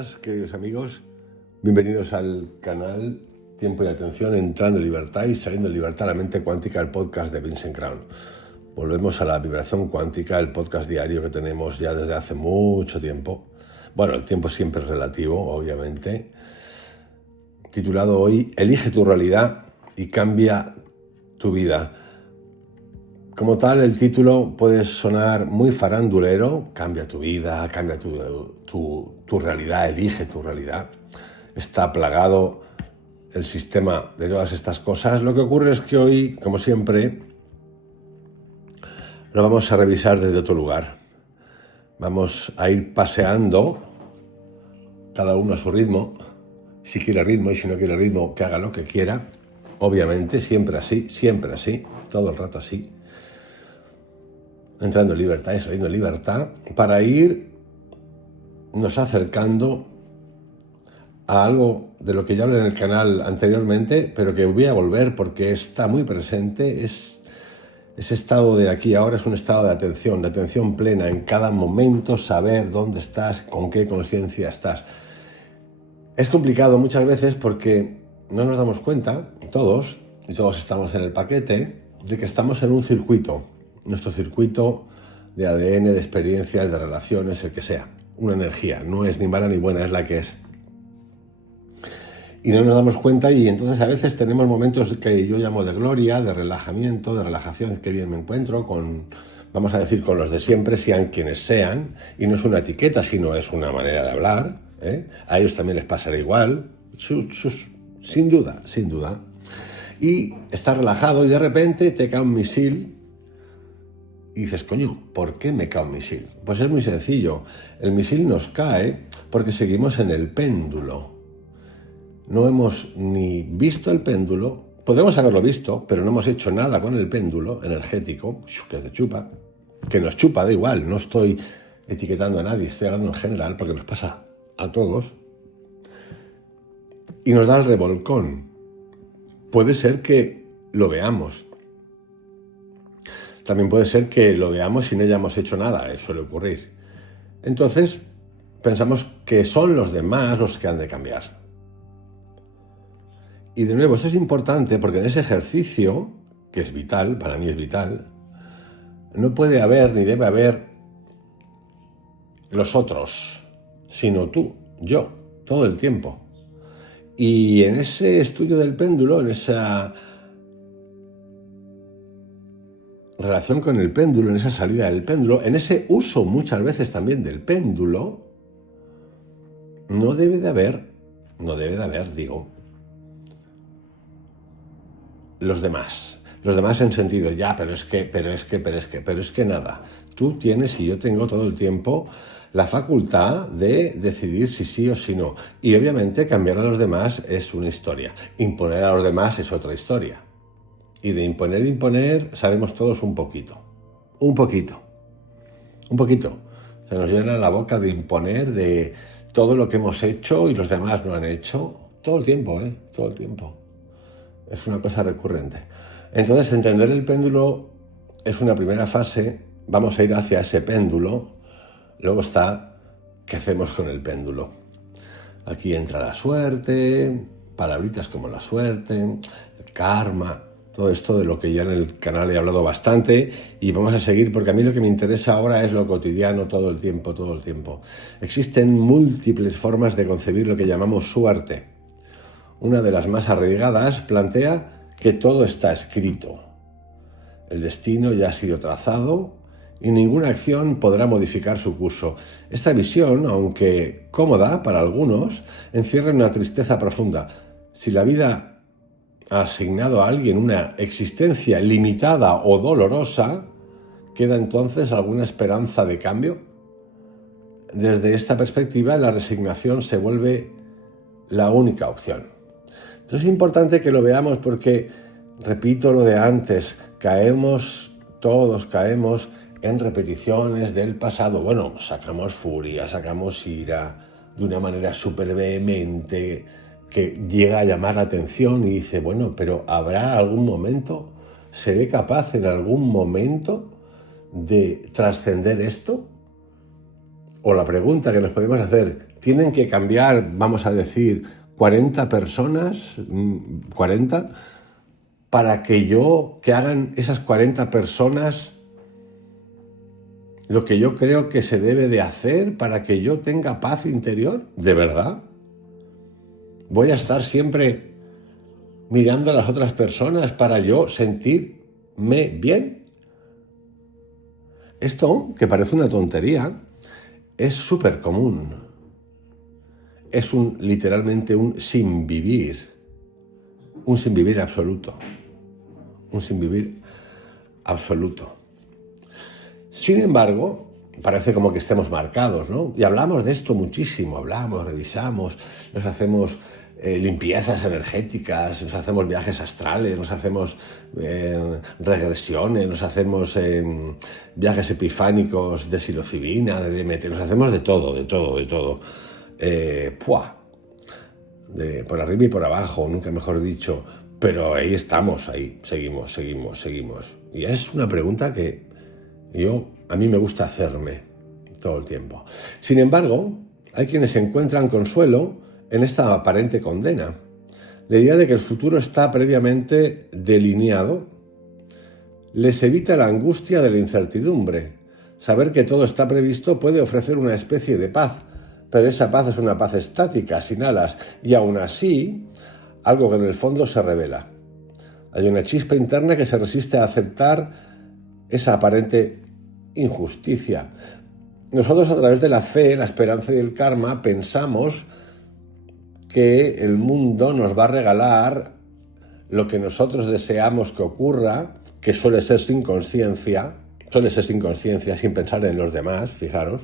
días, queridos amigos. Bienvenidos al canal Tiempo y Atención, entrando en libertad y saliendo en libertad, la mente cuántica, el podcast de Vincent Crown. Volvemos a la vibración cuántica, el podcast diario que tenemos ya desde hace mucho tiempo. Bueno, el tiempo siempre es relativo, obviamente. Titulado hoy, Elige tu realidad y cambia tu vida. Como tal, el título puede sonar muy farandulero: cambia tu vida, cambia tu realidad, elige tu realidad. Está plagado el sistema de todas estas cosas. Lo que ocurre es que hoy, como siempre, lo vamos a revisar desde otro lugar. Vamos a ir paseando, cada uno a su ritmo. Si quiere ritmo y si no quiere ritmo, que haga lo que quiera. Obviamente, siempre así, todo el rato así. Entrando en libertad y saliendo en libertad, para irnos acercando a algo de lo que ya hablé en el canal anteriormente, pero que voy a volver porque está muy presente. Ese estado de aquí ahora es un estado de atención plena en cada momento, saber dónde estás, con qué conciencia estás. Es complicado muchas veces porque no nos damos cuenta, todos estamos en el paquete, de que estamos en un circuito. Nuestro circuito de ADN, de experiencias, de relaciones, el que sea. Una energía, no es ni mala ni buena, es la que es. Y no nos damos cuenta, y entonces a veces tenemos momentos que yo llamo de gloria, de relajamiento, de relajación, que bien me encuentro con, vamos a decir, con los de siempre, sean quienes sean, y no es una etiqueta, sino es una manera de hablar, ¿eh? A ellos también les pasará igual, sin duda. Y estás relajado y de repente te cae un misil. Y dices, coño, ¿por qué me cae un misil? Pues es muy sencillo. El misil nos cae porque seguimos en el péndulo. No hemos ni visto el péndulo. Podemos haberlo visto, pero no hemos hecho nada con el péndulo energético, que te chupa, que nos chupa, da igual. No estoy etiquetando a nadie, estoy hablando en general porque nos pasa a todos. Y nos da el revolcón. Puede ser que lo veamos. También puede ser que lo veamos y no hayamos hecho nada, eso suele ocurrir. Entonces, pensamos que son los demás los que han de cambiar. Y de nuevo, esto es importante porque en ese ejercicio, que es vital, para mí es vital, no puede haber ni debe haber los otros, sino tú, yo, todo el tiempo. Y en ese estudio del péndulo, en esa relación con el péndulo, en esa salida del péndulo, en ese uso muchas veces también del péndulo, no debe de haber, digo, los demás. Los demás en sentido, ya, pero es que nada. Tú tienes y yo tengo todo el tiempo la facultad de decidir si sí o si no. Y obviamente cambiar a los demás es una historia. Imponer a los demás es otra historia. Y de imponer, sabemos todos un poquito. Se nos llena la boca de imponer de todo lo que hemos hecho y los demás no han hecho. Todo el tiempo. Es una cosa recurrente. Entonces, entender el péndulo es una primera fase. Vamos a ir hacia ese péndulo. Luego está, ¿qué hacemos con el péndulo? Aquí entra la suerte, palabritas como la suerte, el karma. Todo esto de lo que ya en el canal he hablado bastante y vamos a seguir porque a mí lo que me interesa ahora es lo cotidiano todo el tiempo. Existen múltiples formas de concebir lo que llamamos suerte. Una de las más arraigadas plantea que todo está escrito. El destino ya ha sido trazado y ninguna acción podrá modificar su curso. Esta visión, aunque cómoda para algunos, encierra una tristeza profunda. Si la vida ha asignado a alguien una existencia limitada o dolorosa, ¿queda entonces alguna esperanza de cambio? Desde esta perspectiva, la resignación se vuelve la única opción. Entonces es importante que lo veamos porque, repito lo de antes, todos caemos en repeticiones del pasado. Bueno, sacamos furia, sacamos ira de una manera súper vehemente, que llega a llamar la atención y dice, bueno, pero ¿habrá algún momento? ¿Seré capaz en algún momento de trascender esto? O la pregunta que nos podemos hacer, tienen que cambiar, vamos a decir, 40 personas, 40, para que hagan esas 40 personas lo que yo creo que se debe de hacer para que yo tenga paz interior. ¿De verdad? ¿Voy a estar siempre mirando a las otras personas para yo sentirme bien? Esto, que parece una tontería, es súper común. Es literalmente un sin vivir absoluto. Un sin vivir absoluto. Sin embargo, parece como que estemos marcados, ¿no? Y hablamos de esto muchísimo, hablamos, revisamos, nos hacemos limpiezas energéticas, nos hacemos viajes astrales, nos hacemos regresiones, nos hacemos viajes epifánicos de psilocibina, de DMT, nos hacemos de todo. Por arriba y por abajo, nunca mejor dicho, pero ahí estamos, ahí seguimos. Y es una pregunta que a mí me gusta hacerme todo el tiempo. Sin embargo, hay quienes encuentran consuelo en esta aparente condena. La idea de que el futuro está previamente delineado les evita la angustia de la incertidumbre. Saber que todo está previsto puede ofrecer una especie de paz, pero esa paz es una paz estática, sin alas, y aún así, algo que en el fondo se revela. Hay una chispa interna que se resiste a aceptar esa aparente injusticia. Nosotros, a través de la fe, la esperanza y el karma, pensamos que el mundo nos va a regalar lo que nosotros deseamos que ocurra, que suele ser sin conciencia, sin pensar en los demás, fijaros,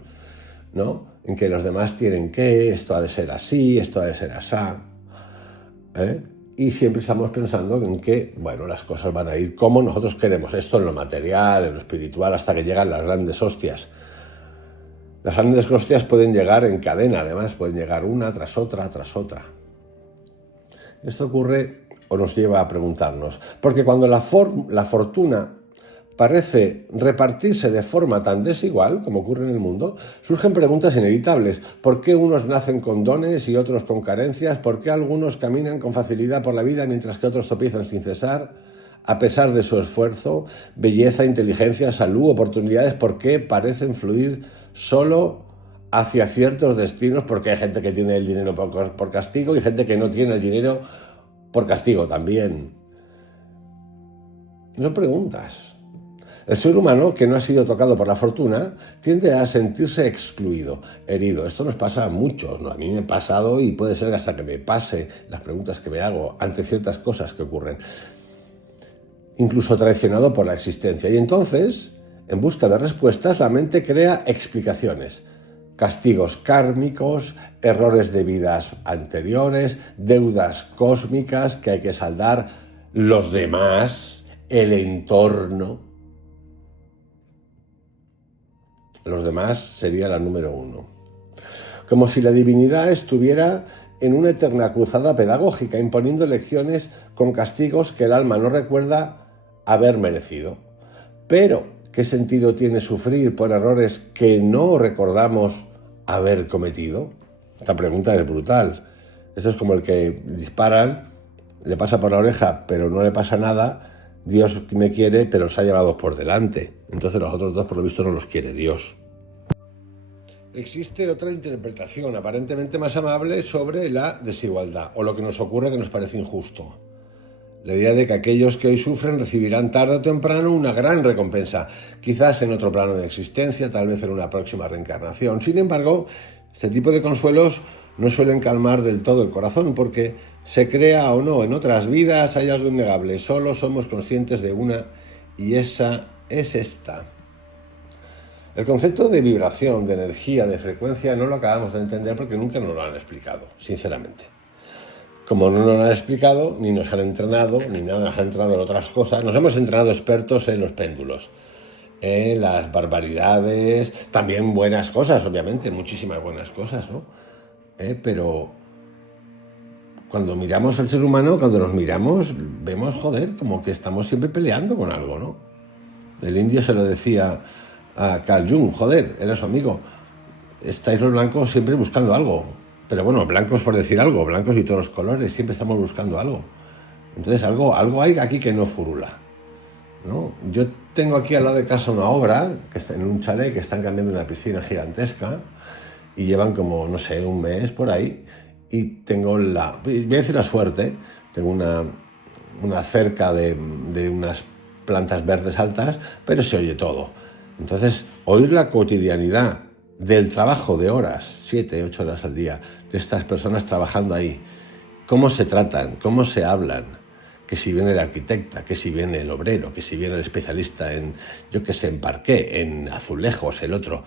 ¿no? En que los demás tienen que, esto ha de ser así, esto ha de ser asá, Y siempre estamos pensando en que, bueno, las cosas van a ir como nosotros queremos. Esto en lo material, en lo espiritual, hasta que llegan las grandes hostias. Las grandes hostias pueden llegar en cadena, además, pueden llegar una tras otra. Esto ocurre o nos lleva a preguntarnos, porque cuando la fortuna parece repartirse de forma tan desigual como ocurre en el mundo, surgen preguntas inevitables. ¿Por qué unos nacen con dones y otros con carencias? ¿Por qué algunos caminan con facilidad por la vida mientras que otros tropiezan sin cesar? A pesar de su esfuerzo, belleza, inteligencia, salud, oportunidades, ¿por qué parecen fluir solo hacia ciertos destinos? Porque hay gente que tiene el dinero por castigo y gente que no tiene el dinero por castigo también. No son preguntas. El ser humano, que no ha sido tocado por la fortuna, tiende a sentirse excluido, herido. Esto nos pasa a muchos, ¿no? A mí me ha pasado y puede ser hasta que me pase las preguntas que me hago ante ciertas cosas que ocurren. Incluso traicionado por la existencia. Y entonces, en busca de respuestas, la mente crea explicaciones. Castigos kármicos, errores de vidas anteriores, deudas cósmicas que hay que saldar, los demás, el entorno. Los demás sería la número 1. Como si la divinidad estuviera en una eterna cruzada pedagógica, imponiendo lecciones con castigos que el alma no recuerda haber merecido. Pero, ¿qué sentido tiene sufrir por errores que no recordamos haber cometido? Esta pregunta es brutal. Esto es como el que disparan, le pasa por la oreja, pero no le pasa nada. Dios me quiere, pero se ha llevado por delante. Entonces los otros dos, por lo visto, no los quiere Dios. Existe otra interpretación, aparentemente más amable, sobre la desigualdad, o lo que nos ocurre que nos parece injusto. La idea de que aquellos que hoy sufren recibirán tarde o temprano una gran recompensa, quizás en otro plano de existencia, tal vez en una próxima reencarnación. Sin embargo, este tipo de consuelos no suelen calmar del todo el corazón, porque se crea o no en otras vidas hay algo innegable. Solo somos conscientes de una, y esa es esta. El concepto de vibración, de energía, de frecuencia no lo acabamos de entender porque nunca nos lo han explicado, sinceramente. Como no nos lo han explicado, ni nos han entrenado, ni nada nos han entrenado en otras cosas, nos hemos entrenado expertos en los péndulos, en las barbaridades, también buenas cosas, obviamente, muchísimas buenas cosas, ¿no? Pero cuando miramos al ser humano, cuando nos miramos, vemos, joder, como que estamos siempre peleando con algo, ¿no? El indio se lo decía a Carl Jung, joder, era su amigo. estáis los blancos siempre buscando algo. Pero bueno, blancos por decir algo, blancos y todos los colores, siempre estamos buscando algo. Entonces algo hay aquí que no furula, ¿no? Yo tengo aquí al lado de casa una obra, que está en un chalet, que están cambiando una piscina gigantesca, y llevan como, no sé, un mes por ahí, y tengo voy a decir la suerte, tengo una cerca de unas plantas verdes altas, pero se oye todo. Entonces, oír la cotidianidad del trabajo de horas, 7, 8 horas al día, de estas personas trabajando ahí, cómo se tratan, cómo se hablan, que si viene el arquitecta, que si viene el obrero, que si viene el especialista en, yo qué sé, en parqué, en azulejos, el otro,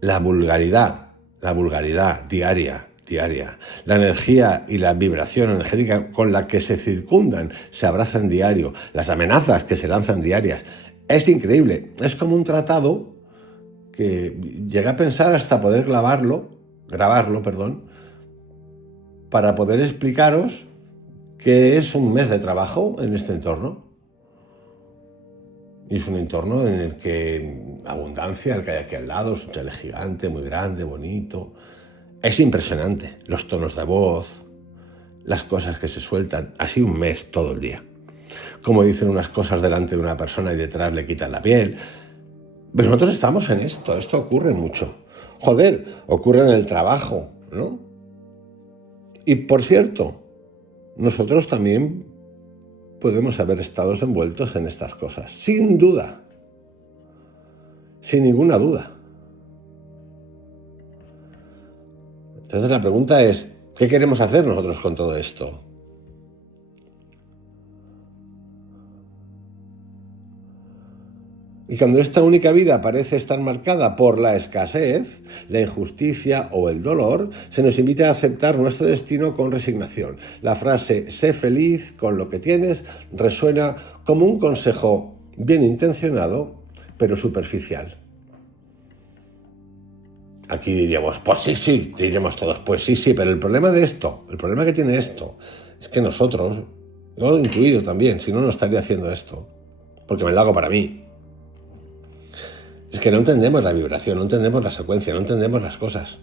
la vulgaridad diaria, la energía y la vibración energética con la que se circundan, se abrazan diario, las amenazas que se lanzan diarias, es increíble, es como un tratado que llegué a pensar hasta poder grabarlo, para poder explicaros qué es un mes de trabajo en este entorno. Y es un entorno en el que abundancia, el que hay aquí al lado, es un chalet gigante, muy grande, bonito. Es impresionante, los tonos de voz, las cosas que se sueltan, así un mes todo el día. Como dicen unas cosas delante de una persona y detrás le quitan la piel. Pues nosotros estamos en esto ocurre mucho. Joder, ocurre en el trabajo, ¿no? Y por cierto, nosotros también podemos haber estado envueltos en estas cosas, sin duda, sin ninguna duda. Entonces la pregunta es, ¿qué queremos hacer nosotros con todo esto? Y cuando esta única vida parece estar marcada por la escasez, la injusticia o el dolor, se nos invita a aceptar nuestro destino con resignación. La frase «sé feliz con lo que tienes» resuena como un consejo bien intencionado, pero superficial. Aquí diríamos, pues sí, diríamos todos, pues sí, pero el problema que tiene esto, es que nosotros, yo lo he intuido también, si no, no estaría haciendo esto, porque me lo hago para mí. Es que no entendemos la vibración, no entendemos la secuencia, no entendemos las cosas.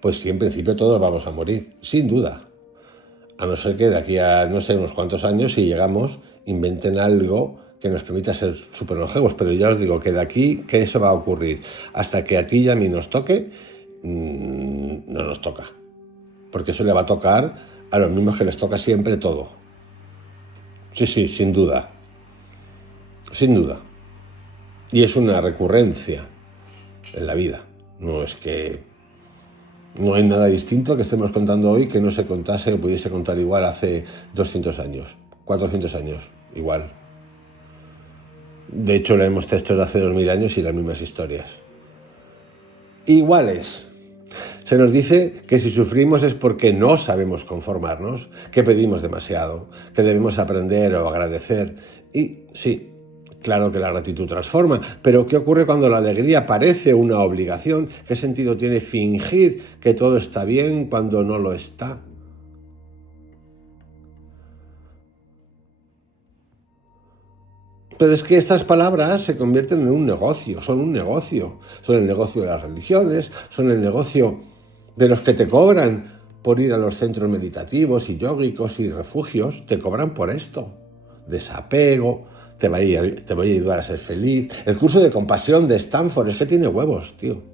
Pues sí, en principio todos vamos a morir, sin duda. A no ser que de aquí a, no sé, unos cuantos años, si llegamos, inventen algo que nos permita ser súper longevos. Pero ya os digo que de aquí, que eso va a ocurrir. Hasta que a ti y a mí nos toque, no nos toca. Porque eso le va a tocar a los mismos que les toca siempre todo. Sí, sin duda. Sin duda. Y es una recurrencia en la vida. No es que no hay nada distinto que estemos contando hoy que no se contase o pudiese contar igual hace 200 años, 400 años, igual. De hecho, leemos textos de hace 2000 años y las mismas historias. Iguales. Se nos dice que si sufrimos es porque no sabemos conformarnos, que pedimos demasiado, que debemos aprender o agradecer. Y sí, claro que la gratitud transforma, pero ¿qué ocurre cuando la alegría parece una obligación? ¿Qué sentido tiene fingir que todo está bien cuando no lo está? Pero es que estas palabras se convierten en un negocio, son un negocio. Son el negocio de las religiones, son el negocio de los que te cobran por ir a los centros meditativos y yógicos y refugios, te cobran por esto. Desapego, te va a ayudar a ser feliz. El curso de compasión de Stanford es que tiene huevos, tío.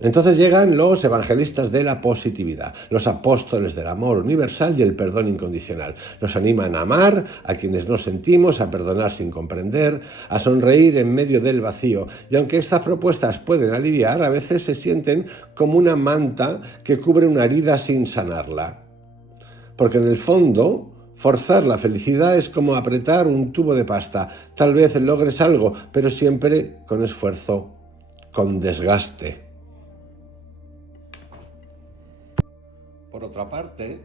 Entonces llegan los evangelistas de la positividad, los apóstoles del amor universal y el perdón incondicional. Nos animan a amar a quienes no sentimos, a perdonar sin comprender, a sonreír en medio del vacío. Y aunque estas propuestas pueden aliviar, a veces se sienten como una manta que cubre una herida sin sanarla. Porque en el fondo, forzar la felicidad es como apretar un tubo de pasta. Tal vez logres algo, pero siempre con esfuerzo, con desgaste. Por otra parte,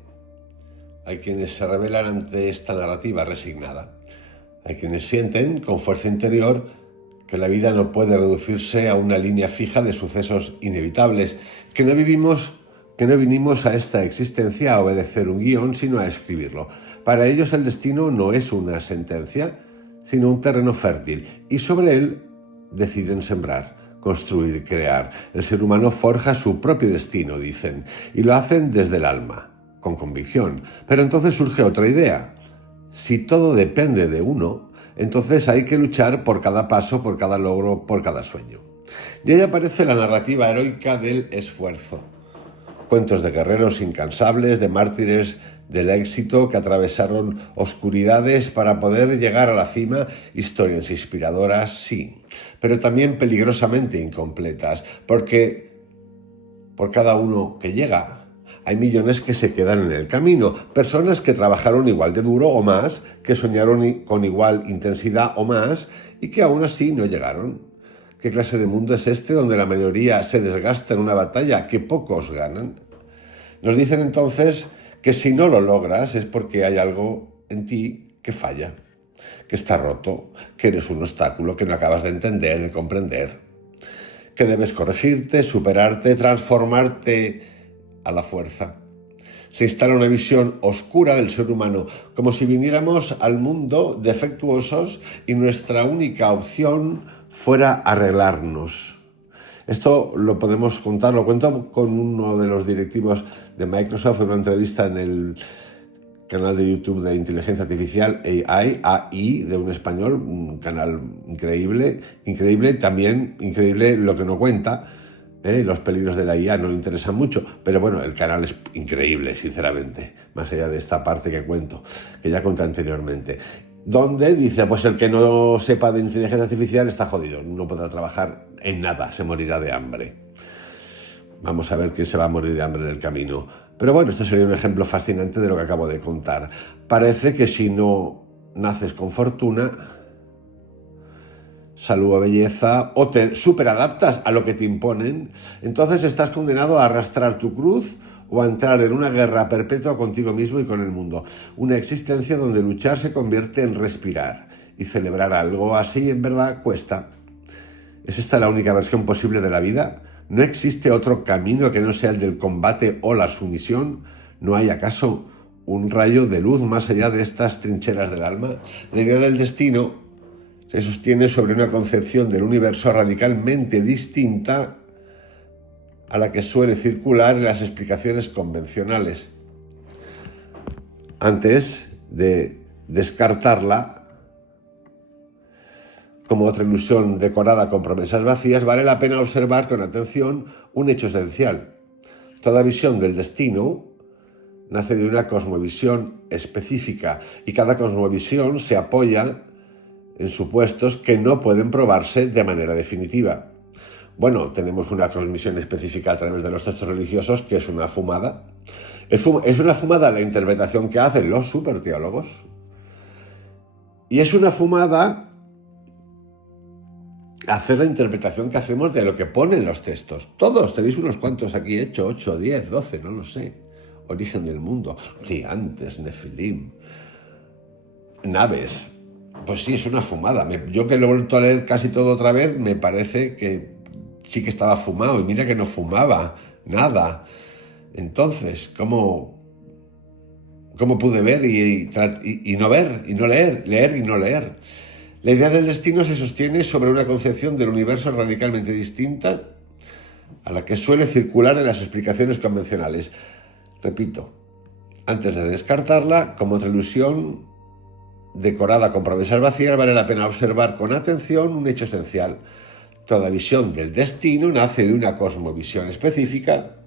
hay quienes se rebelan ante esta narrativa resignada. Hay quienes sienten con fuerza interior que la vida no puede reducirse a una línea fija de sucesos inevitables, que no vinimos a esta existencia a obedecer un guión, sino a escribirlo. Para ellos el destino no es una sentencia, sino un terreno fértil, y sobre él deciden sembrar, construir y crear. El ser humano forja su propio destino, dicen, y lo hacen desde el alma, con convicción. Pero entonces surge otra idea. Si todo depende de uno, entonces hay que luchar por cada paso, por cada logro, por cada sueño. Y ahí aparece la narrativa heroica del esfuerzo. Cuentos de guerreros incansables, de mártires del éxito que atravesaron oscuridades para poder llegar a la cima, historias inspiradoras, sí, pero también peligrosamente incompletas, porque por cada uno que llega hay millones que se quedan en el camino, personas que trabajaron igual de duro o más, que soñaron con igual intensidad o más y que aún así no llegaron. ¿Qué clase de mundo es este donde la mayoría se desgasta en una batalla que pocos ganan? Nos dicen entonces que si no lo logras es porque hay algo en ti que falla, que está roto, que eres un obstáculo que no acabas de entender, de comprender, que debes corregirte, superarte, transformarte a la fuerza. Se instala una visión oscura del ser humano, como si viniéramos al mundo defectuosos y nuestra única opción fuera arreglarnos. Esto lo podemos contar, lo cuento con uno de los directivos de Microsoft en una entrevista en el canal de YouTube de inteligencia artificial AI de un español, un canal increíble, también increíble lo que no cuenta. Los peligros de la IA no le interesan mucho, pero bueno, el canal es increíble, sinceramente, más allá de esta parte que cuento, que ya conté anteriormente. Donde dice, pues el que no sepa de inteligencia artificial está jodido, no podrá trabajar en nada, se morirá de hambre. Vamos a ver quién se va a morir de hambre en el camino. Pero bueno, esto sería un ejemplo fascinante de lo que acabo de contar. Parece que si no naces con fortuna, salud o belleza, o te superadaptas a lo que te imponen, entonces estás condenado a arrastrar tu cruz o a entrar en una guerra perpetua contigo mismo y con el mundo. Una existencia donde luchar se convierte en respirar, y celebrar algo así en verdad cuesta. ¿Es esta la única versión posible de la vida? ¿No existe otro camino que no sea el del combate o la sumisión? ¿No hay acaso un rayo de luz más allá de estas trincheras del alma? La idea del destino se sostiene sobre una concepción del universo radicalmente distinta a la que suele circular en las explicaciones convencionales. Antes de descartarla como otra ilusión decorada con promesas vacías, vale la pena observar con atención un hecho esencial. Toda visión del destino nace de una cosmovisión específica y cada cosmovisión se apoya en supuestos que no pueden probarse de manera definitiva. Bueno, tenemos una cosmovisión específica a través de los textos religiosos que es una fumada. Es una fumada la interpretación que hacen los superteólogos y es una fumada hacer la interpretación que hacemos de lo que ponen los textos. Todos tenéis unos cuantos aquí hechos, 8, 10, 12, no lo sé. Origen del mundo, gigantes, Nefilim, naves. Pues sí, es una fumada. Yo que lo he vuelto a leer casi todo otra vez, me parece que sí que estaba fumado. Y mira que no fumaba nada. Entonces, ¿cómo pude ver y no ver, y no leer, leer y no leer? La idea del destino se sostiene sobre una concepción del universo radicalmente distinta a la que suele circular en las explicaciones convencionales. Repito, antes de descartarla, como otra ilusión decorada con promesas vacías, vale la pena observar con atención un hecho esencial. Toda visión del destino nace de una cosmovisión específica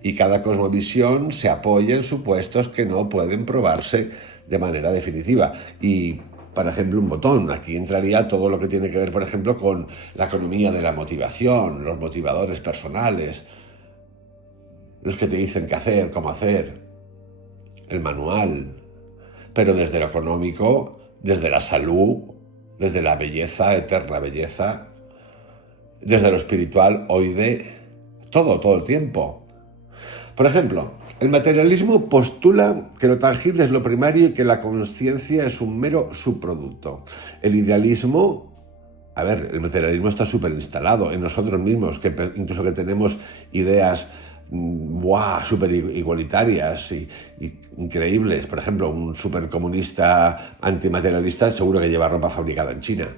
y cada cosmovisión se apoya en supuestos que no pueden probarse de manera definitiva. Y, por ejemplo, un botón. Aquí entraría todo lo que tiene que ver, por ejemplo, con la economía de la motivación, los motivadores personales, los que te dicen qué hacer, cómo hacer, el manual. Pero desde lo económico, desde la salud, desde la belleza, eterna belleza, desde lo espiritual, todo el tiempo. Por ejemplo, el materialismo postula que lo tangible es lo primario y que la consciencia es un mero subproducto. El idealismo, el materialismo está súper instalado en nosotros mismos, que incluso que tenemos ideas súper igualitarias y increíbles. Por ejemplo, un supercomunista antimaterialista seguro que lleva ropa fabricada en China,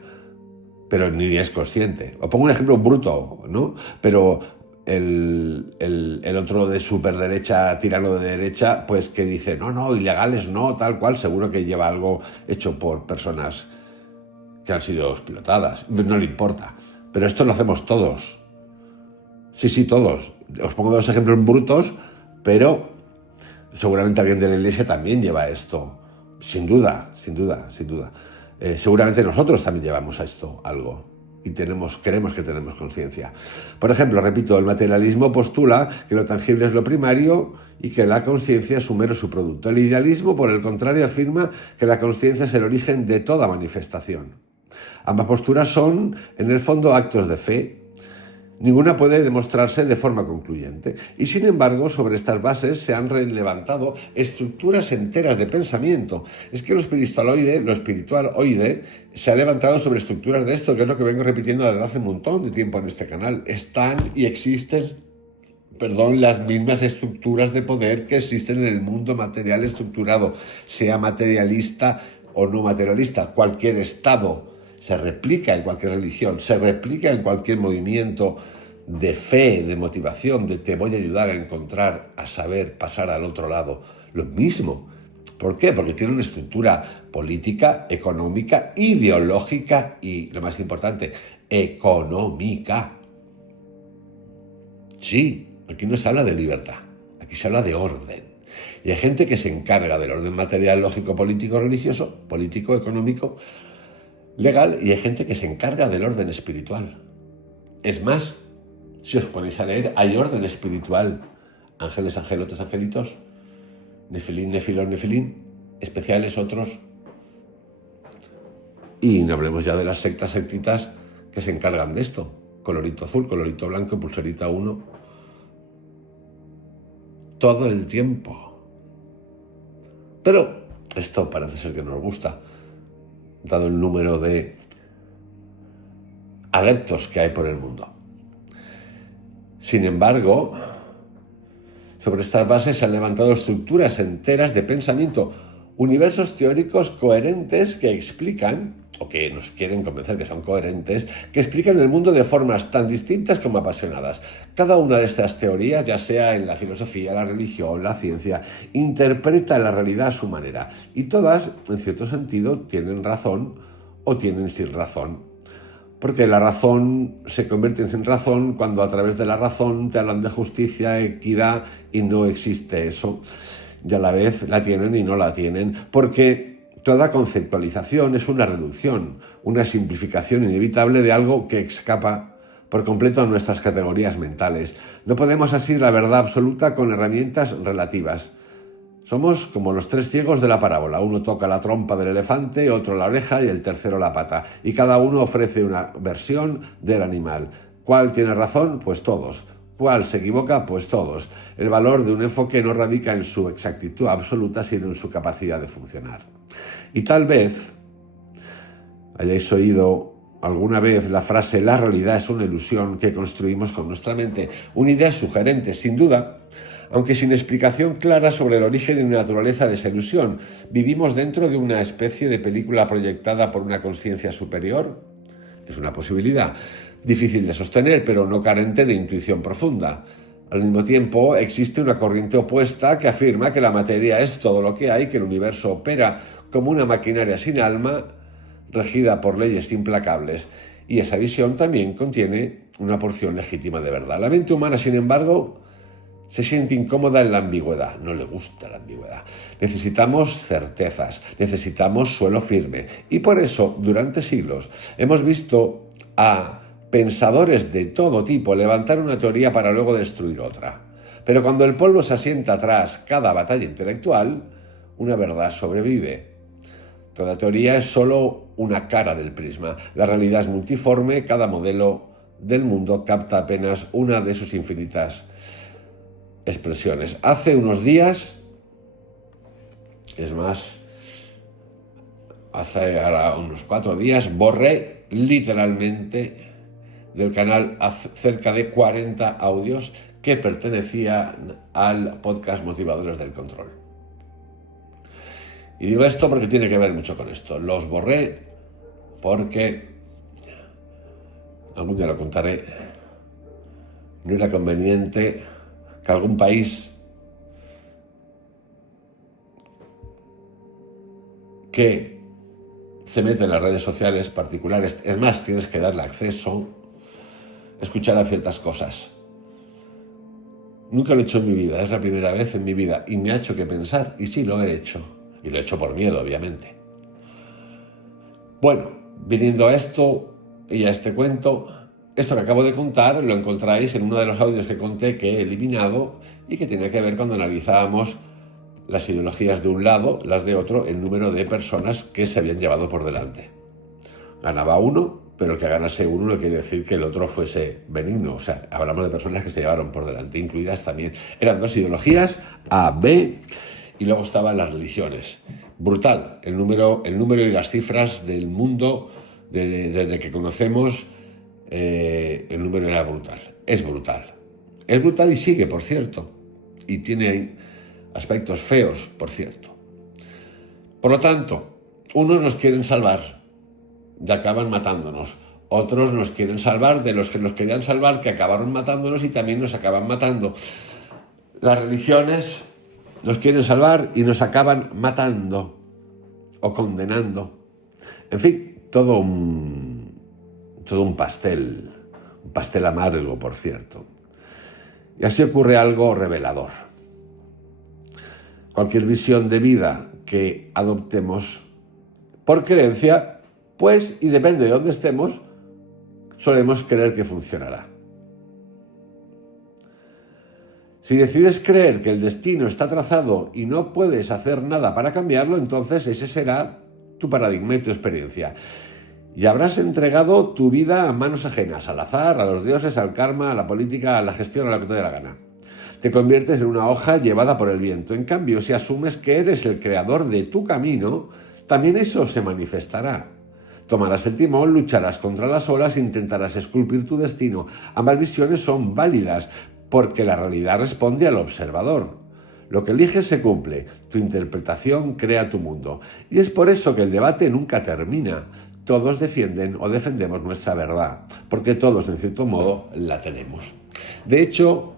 pero ni es consciente. Os pongo un ejemplo bruto, ¿no? Pero el otro de superderecha, tirano de derecha, pues que dice, no, ilegales no, tal cual, seguro que lleva algo hecho por personas que han sido explotadas. No le importa. Pero esto lo hacemos todos. Sí, todos. Os pongo dos ejemplos brutos, pero seguramente alguien de la iglesia también lleva esto. Sin duda. Seguramente nosotros también llevamos a esto algo. Y creemos que tenemos conciencia. Por ejemplo, repito, el materialismo postula que lo tangible es lo primario y que la conciencia es un mero subproducto. El idealismo, por el contrario, afirma que la conciencia es el origen de toda manifestación. Ambas posturas son, en el fondo, actos de fe. Ninguna puede demostrarse de forma concluyente. Y sin embargo, sobre estas bases se han levantado estructuras enteras de pensamiento. Es que lo espiritualoide se ha levantado sobre estructuras de esto, que es lo que vengo repitiendo desde hace un montón de tiempo en este canal. Están y existen, las mismas estructuras de poder que existen en el mundo material estructurado, sea materialista o no materialista. Cualquier estado se replica en cualquier religión, se replica en cualquier movimiento de fe, de motivación, de te voy a ayudar a encontrar, a saber, pasar al otro lado. Lo mismo. ¿Por qué? Porque tiene una estructura política, económica, ideológica y, lo más importante, económica. Sí, aquí no se habla de libertad, aquí se habla de orden. Y hay gente que se encarga del orden material, lógico, político, religioso, político, económico, legal, y hay gente que se encarga del orden espiritual. Es más, si os ponéis a leer, hay orden espiritual. Ángeles, angelotes, angelitos, nefilín, nefilón, nefilín, especiales otros. Y no hablemos ya de las sectitas que se encargan de esto. Colorito azul, colorito blanco, pulserita 1. Todo el tiempo. Pero esto parece ser que nos gusta, dado el número de adeptos que hay por el mundo. Sin embargo, sobre estas bases se han levantado estructuras enteras de pensamiento, universos teóricos coherentes que explican, o que nos quieren convencer que son coherentes, que explican el mundo de formas tan distintas como apasionadas. Cada una de estas teorías, ya sea en la filosofía, la religión, la ciencia, interpreta la realidad a su manera. Y todas, en cierto sentido, tienen razón o tienen sin razón. Porque la razón se convierte en sin razón cuando a través de la razón te hablan de justicia, equidad, y no existe eso. Y a la vez la tienen y no la tienen, porque toda conceptualización es una reducción, una simplificación inevitable de algo que escapa por completo a nuestras categorías mentales. No podemos asir la verdad absoluta con herramientas relativas. Somos como los tres ciegos de la parábola. Uno toca la trompa del elefante, otro la oreja y el tercero la pata. Y cada uno ofrece una versión del animal. ¿Cuál tiene razón? Pues todos. ¿Cuál se equivoca? Pues todos. El valor de un enfoque no radica en su exactitud absoluta, sino en su capacidad de funcionar. Y tal vez hayáis oído alguna vez la frase «la realidad es una ilusión que construimos con nuestra mente». Una idea sugerente, sin duda, aunque sin explicación clara sobre el origen y naturaleza de esa ilusión. ¿Vivimos dentro de una especie de película proyectada por una conciencia superior? Es una posibilidad difícil de sostener, pero no carente de intuición profunda. Al mismo tiempo, existe una corriente opuesta que afirma que la materia es todo lo que hay, que el universo opera como una maquinaria sin alma, regida por leyes implacables. Y esa visión también contiene una porción legítima de verdad. La mente humana, sin embargo, se siente incómoda en la ambigüedad, no le gusta la ambigüedad. Necesitamos certezas, necesitamos suelo firme. Y por eso, durante siglos, hemos visto a pensadores de todo tipo levantar una teoría para luego destruir otra. Pero cuando el polvo se asienta tras cada batalla intelectual, una verdad sobrevive. Toda teoría es solo una cara del prisma. La realidad es multiforme, cada modelo del mundo capta apenas una de sus infinitas expresiones. Hace unos días, es más, hace ahora unos 4 días, borré literalmente del canal cerca de 40 audios que pertenecían al podcast Motivadores del Control. Y digo esto porque tiene que ver mucho con esto. Los borré porque, algún día lo contaré, no era conveniente que algún país que se mete en las redes sociales particulares, es más, tienes que darle acceso, escuchar a ciertas cosas. Nunca lo he hecho en mi vida, es la primera vez en mi vida y me ha hecho que pensar, y sí, lo he hecho. Y lo he hecho por miedo, obviamente. Bueno, viniendo a esto y a este cuento, esto que acabo de contar lo encontráis en uno de los audios que conté que he eliminado y que tiene que ver cuando analizábamos las ideologías de un lado, las de otro, el número de personas que se habían llevado por delante. Ganaba uno, pero el que ganase uno no quiere decir que el otro fuese benigno. O sea, hablamos de personas que se llevaron por delante, incluidas también. Eran dos ideologías, A, B, y luego estaban las religiones. Brutal, el número y las cifras del mundo, desde que conocemos, el número era brutal. Es brutal. Es brutal y sigue, por cierto. Y tiene aspectos feos, por cierto. Por lo tanto, unos nos quieren salvar y acaban matándonos. Otros nos quieren salvar de los que nos querían salvar, que acabaron matándonos y también nos acaban matando. Las religiones nos quieren salvar y nos acaban matando o condenando. En fin, todo un pastel amargo, por cierto. Y así ocurre algo revelador. Cualquier visión de vida que adoptemos por creencia, pues, y depende de dónde estemos, solemos creer que funcionará. Si decides creer que el destino está trazado y no puedes hacer nada para cambiarlo, entonces ese será tu paradigma y tu experiencia. Y habrás entregado tu vida a manos ajenas, al azar, a los dioses, al karma, a la política, a la gestión, a lo que te dé la gana. Te conviertes en una hoja llevada por el viento. En cambio, si asumes que eres el creador de tu camino, también eso se manifestará. Tomarás el timón, lucharás contra las olas, intentarás esculpir tu destino. Ambas visiones son válidas, porque la realidad responde al observador. Lo que eliges se cumple, tu interpretación crea tu mundo. Y es por eso que el debate nunca termina. Todos defienden o defendemos nuestra verdad, porque todos, en cierto modo, la tenemos. De hecho,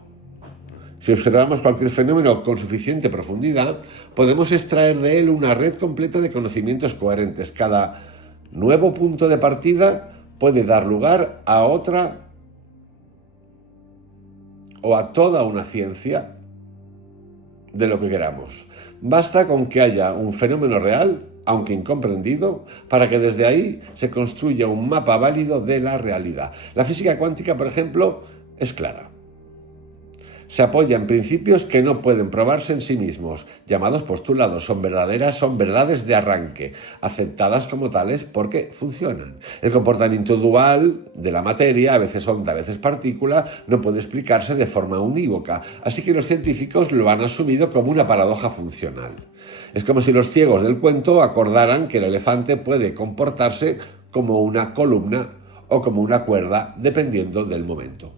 si observamos cualquier fenómeno con suficiente profundidad, podemos extraer de él una red completa de conocimientos coherentes. Cada nuevo punto de partida puede dar lugar a otra o a toda una ciencia de lo que queramos. Basta con que haya un fenómeno real, aunque incomprendido, para que desde ahí se construya un mapa válido de la realidad. La física cuántica, por ejemplo, es clara. Se apoya en principios que no pueden probarse en sí mismos, llamados postulados. Son verdades de arranque, aceptadas como tales porque funcionan. El comportamiento dual de la materia, a veces onda, a veces partícula, no puede explicarse de forma unívoca, así que los científicos lo han asumido como una paradoja funcional. Es como si los ciegos del cuento acordaran que el elefante puede comportarse como una columna o como una cuerda, dependiendo del momento.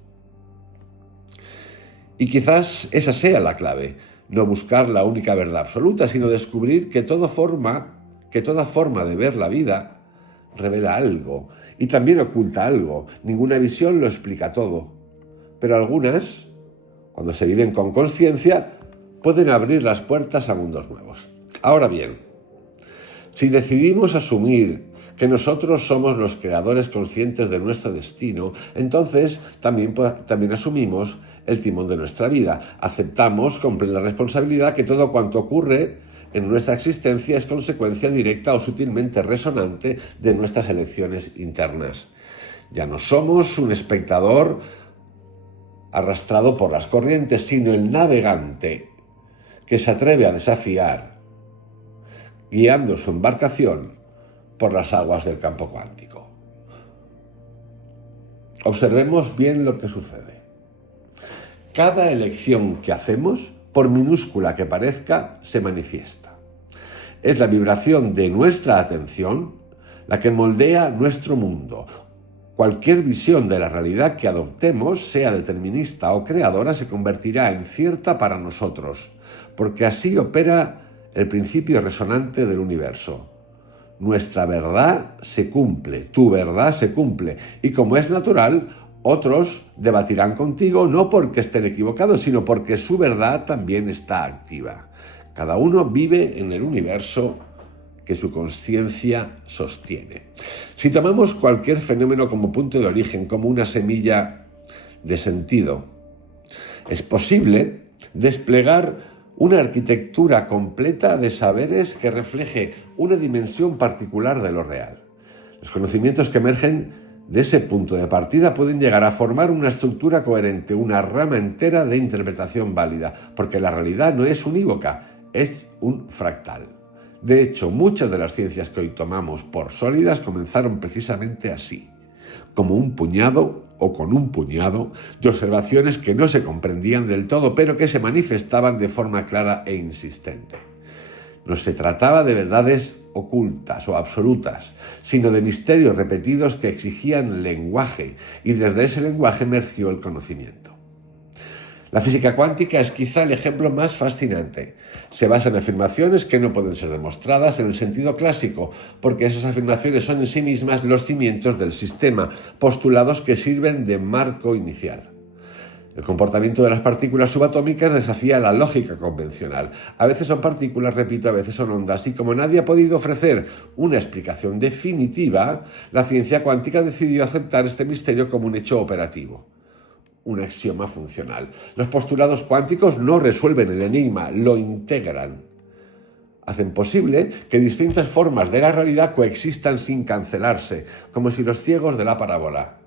Y quizás esa sea la clave, no buscar la única verdad absoluta, sino descubrir que toda forma de ver la vida revela algo y también oculta algo. Ninguna visión lo explica todo, pero algunas, cuando se viven con conciencia, pueden abrir las puertas a mundos nuevos. Ahora bien, si decidimos asumir que nosotros somos los creadores conscientes de nuestro destino, entonces también asumimos el timón de nuestra vida. Aceptamos con plena responsabilidad que todo cuanto ocurre en nuestra existencia es consecuencia directa o sutilmente resonante de nuestras elecciones internas. Ya no somos un espectador arrastrado por las corrientes, sino el navegante que se atreve a desafiar, guiando su embarcación por las aguas del campo cuántico. Observemos bien lo que sucede. Cada elección que hacemos, por minúscula que parezca, se manifiesta. Es la vibración de nuestra atención la que moldea nuestro mundo. Cualquier visión de la realidad que adoptemos, sea determinista o creadora, se convertirá en cierta para nosotros, porque así opera el principio resonante del universo. Nuestra verdad se cumple, tu verdad se cumple, y como es natural, otros debatirán contigo no porque estén equivocados, sino porque su verdad también está activa. Cada uno vive en el universo que su conciencia sostiene. Si tomamos cualquier fenómeno como punto de origen, como una semilla de sentido, es posible desplegar una arquitectura completa de saberes que refleje una dimensión particular de lo real. Los conocimientos que emergen de ese punto de partida pueden llegar a formar una estructura coherente, una rama entera de interpretación válida, porque la realidad no es unívoca, es un fractal. De hecho, muchas de las ciencias que hoy tomamos por sólidas comenzaron precisamente así, como un puñado o con un puñado de observaciones que no se comprendían del todo, pero que se manifestaban de forma clara e insistente. No se trataba de verdades ocultas o absolutas, sino de misterios repetidos que exigían lenguaje, y desde ese lenguaje emergió el conocimiento. La física cuántica es quizá el ejemplo más fascinante. Se basa en afirmaciones que no pueden ser demostradas en el sentido clásico, porque esas afirmaciones son en sí mismas los cimientos del sistema, postulados que sirven de marco inicial. El comportamiento de las partículas subatómicas desafía la lógica convencional. A veces son partículas, repito, a veces son ondas, y como nadie ha podido ofrecer una explicación definitiva, la ciencia cuántica decidió aceptar este misterio como un hecho operativo, un axioma funcional. Los postulados cuánticos no resuelven el enigma, lo integran. Hacen posible que distintas formas de la realidad coexistan sin cancelarse, como si los ciegos de la parábola,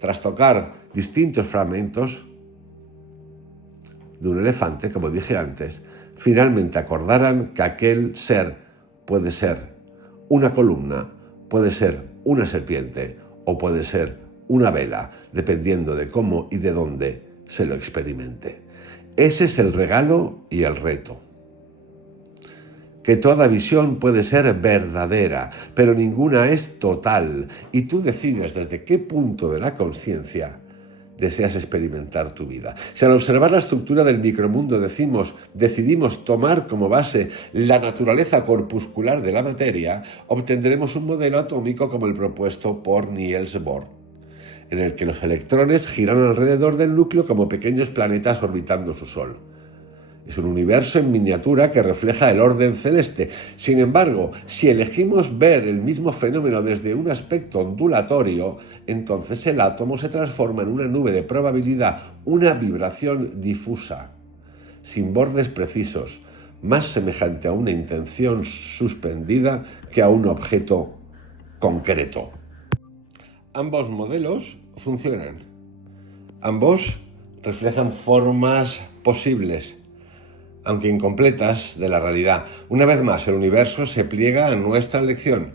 tras tocar distintos fragmentos de un elefante, como dije antes, finalmente acordaran que aquel ser puede ser una columna, puede ser una serpiente o puede ser una vela, dependiendo de cómo y de dónde se lo experimente. Ese es el regalo y el reto. Que toda visión puede ser verdadera, pero ninguna es total, y tú decides desde qué punto de la conciencia deseas experimentar tu vida. Si al observar la estructura del micromundo decidimos tomar como base la naturaleza corpuscular de la materia, obtendremos un modelo atómico como el propuesto por Niels Bohr, en el que los electrones giran alrededor del núcleo como pequeños planetas orbitando su Sol. Es un universo en miniatura que refleja el orden celeste. Sin embargo, si elegimos ver el mismo fenómeno desde un aspecto ondulatorio, entonces el átomo se transforma en una nube de probabilidad, una vibración difusa, sin bordes precisos, más semejante a una intención suspendida que a un objeto concreto. Ambos modelos funcionan. Ambos reflejan formas posibles, aunque incompletas, de la realidad. Una vez más, el universo se pliega a nuestra elección.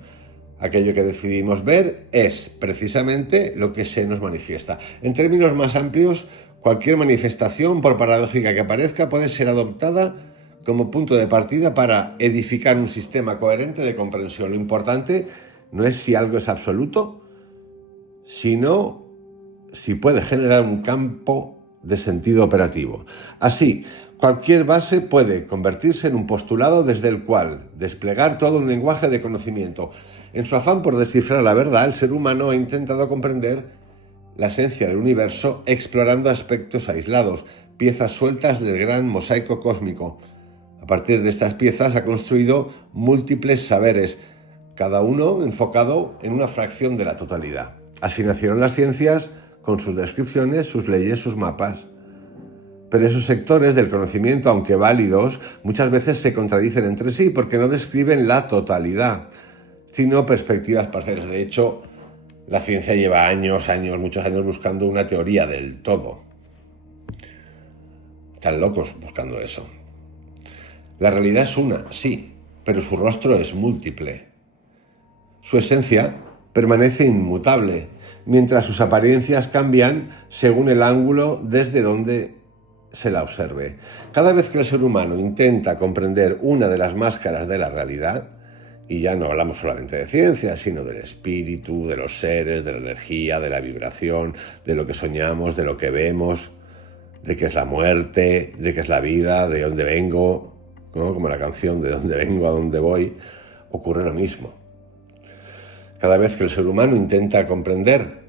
Aquello que decidimos ver es precisamente lo que se nos manifiesta. En términos más amplios, cualquier manifestación, por paradójica que parezca, puede ser adoptada como punto de partida para edificar un sistema coherente de comprensión. Lo importante no es si algo es absoluto, sino si puede generar un campo de sentido operativo. Así, cualquier base puede convertirse en un postulado desde el cual desplegar todo un lenguaje de conocimiento. En su afán por descifrar la verdad, el ser humano ha intentado comprender la esencia del universo explorando aspectos aislados, piezas sueltas del gran mosaico cósmico. A partir de estas piezas ha construido múltiples saberes, cada uno enfocado en una fracción de la totalidad. Así nacieron las ciencias con sus descripciones, sus leyes, sus mapas. Pero esos sectores del conocimiento, aunque válidos, muchas veces se contradicen entre sí porque no describen la totalidad, sino perspectivas parciales. De hecho, la ciencia lleva muchos años buscando una teoría del todo. Están locos buscando eso. La realidad es una, sí, pero su rostro es múltiple. Su esencia permanece inmutable, mientras sus apariencias cambian según el ángulo desde donde se la observe. Cada vez que el ser humano intenta comprender una de las máscaras de la realidad, Y ya no hablamos solamente de ciencia, sino del espíritu, de los seres, de la energía, de la vibración, de lo que soñamos, de lo que vemos, de qué es la muerte, de qué es la vida, de dónde vengo, ¿no? Como la canción de dónde vengo, a dónde voy. Ocurre lo mismo. Cada vez que el ser humano intenta comprender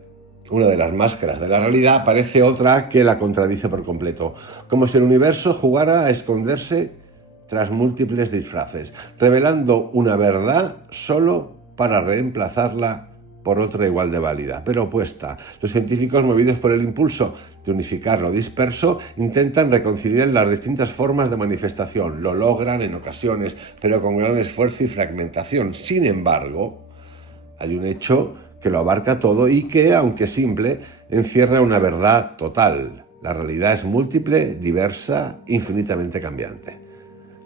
una de las máscaras de la realidad, aparece otra que la contradice por completo, como si el universo jugara a esconderse tras múltiples disfraces, revelando una verdad solo para reemplazarla por otra igual de válida, pero opuesta. Los científicos, movidos por el impulso de unificar lo disperso, intentan reconciliar las distintas formas de manifestación. Lo logran en ocasiones, pero con gran esfuerzo y fragmentación. Sin embargo, hay un hecho que lo abarca todo y que, aunque simple, encierra una verdad total. La realidad es múltiple, diversa, infinitamente cambiante.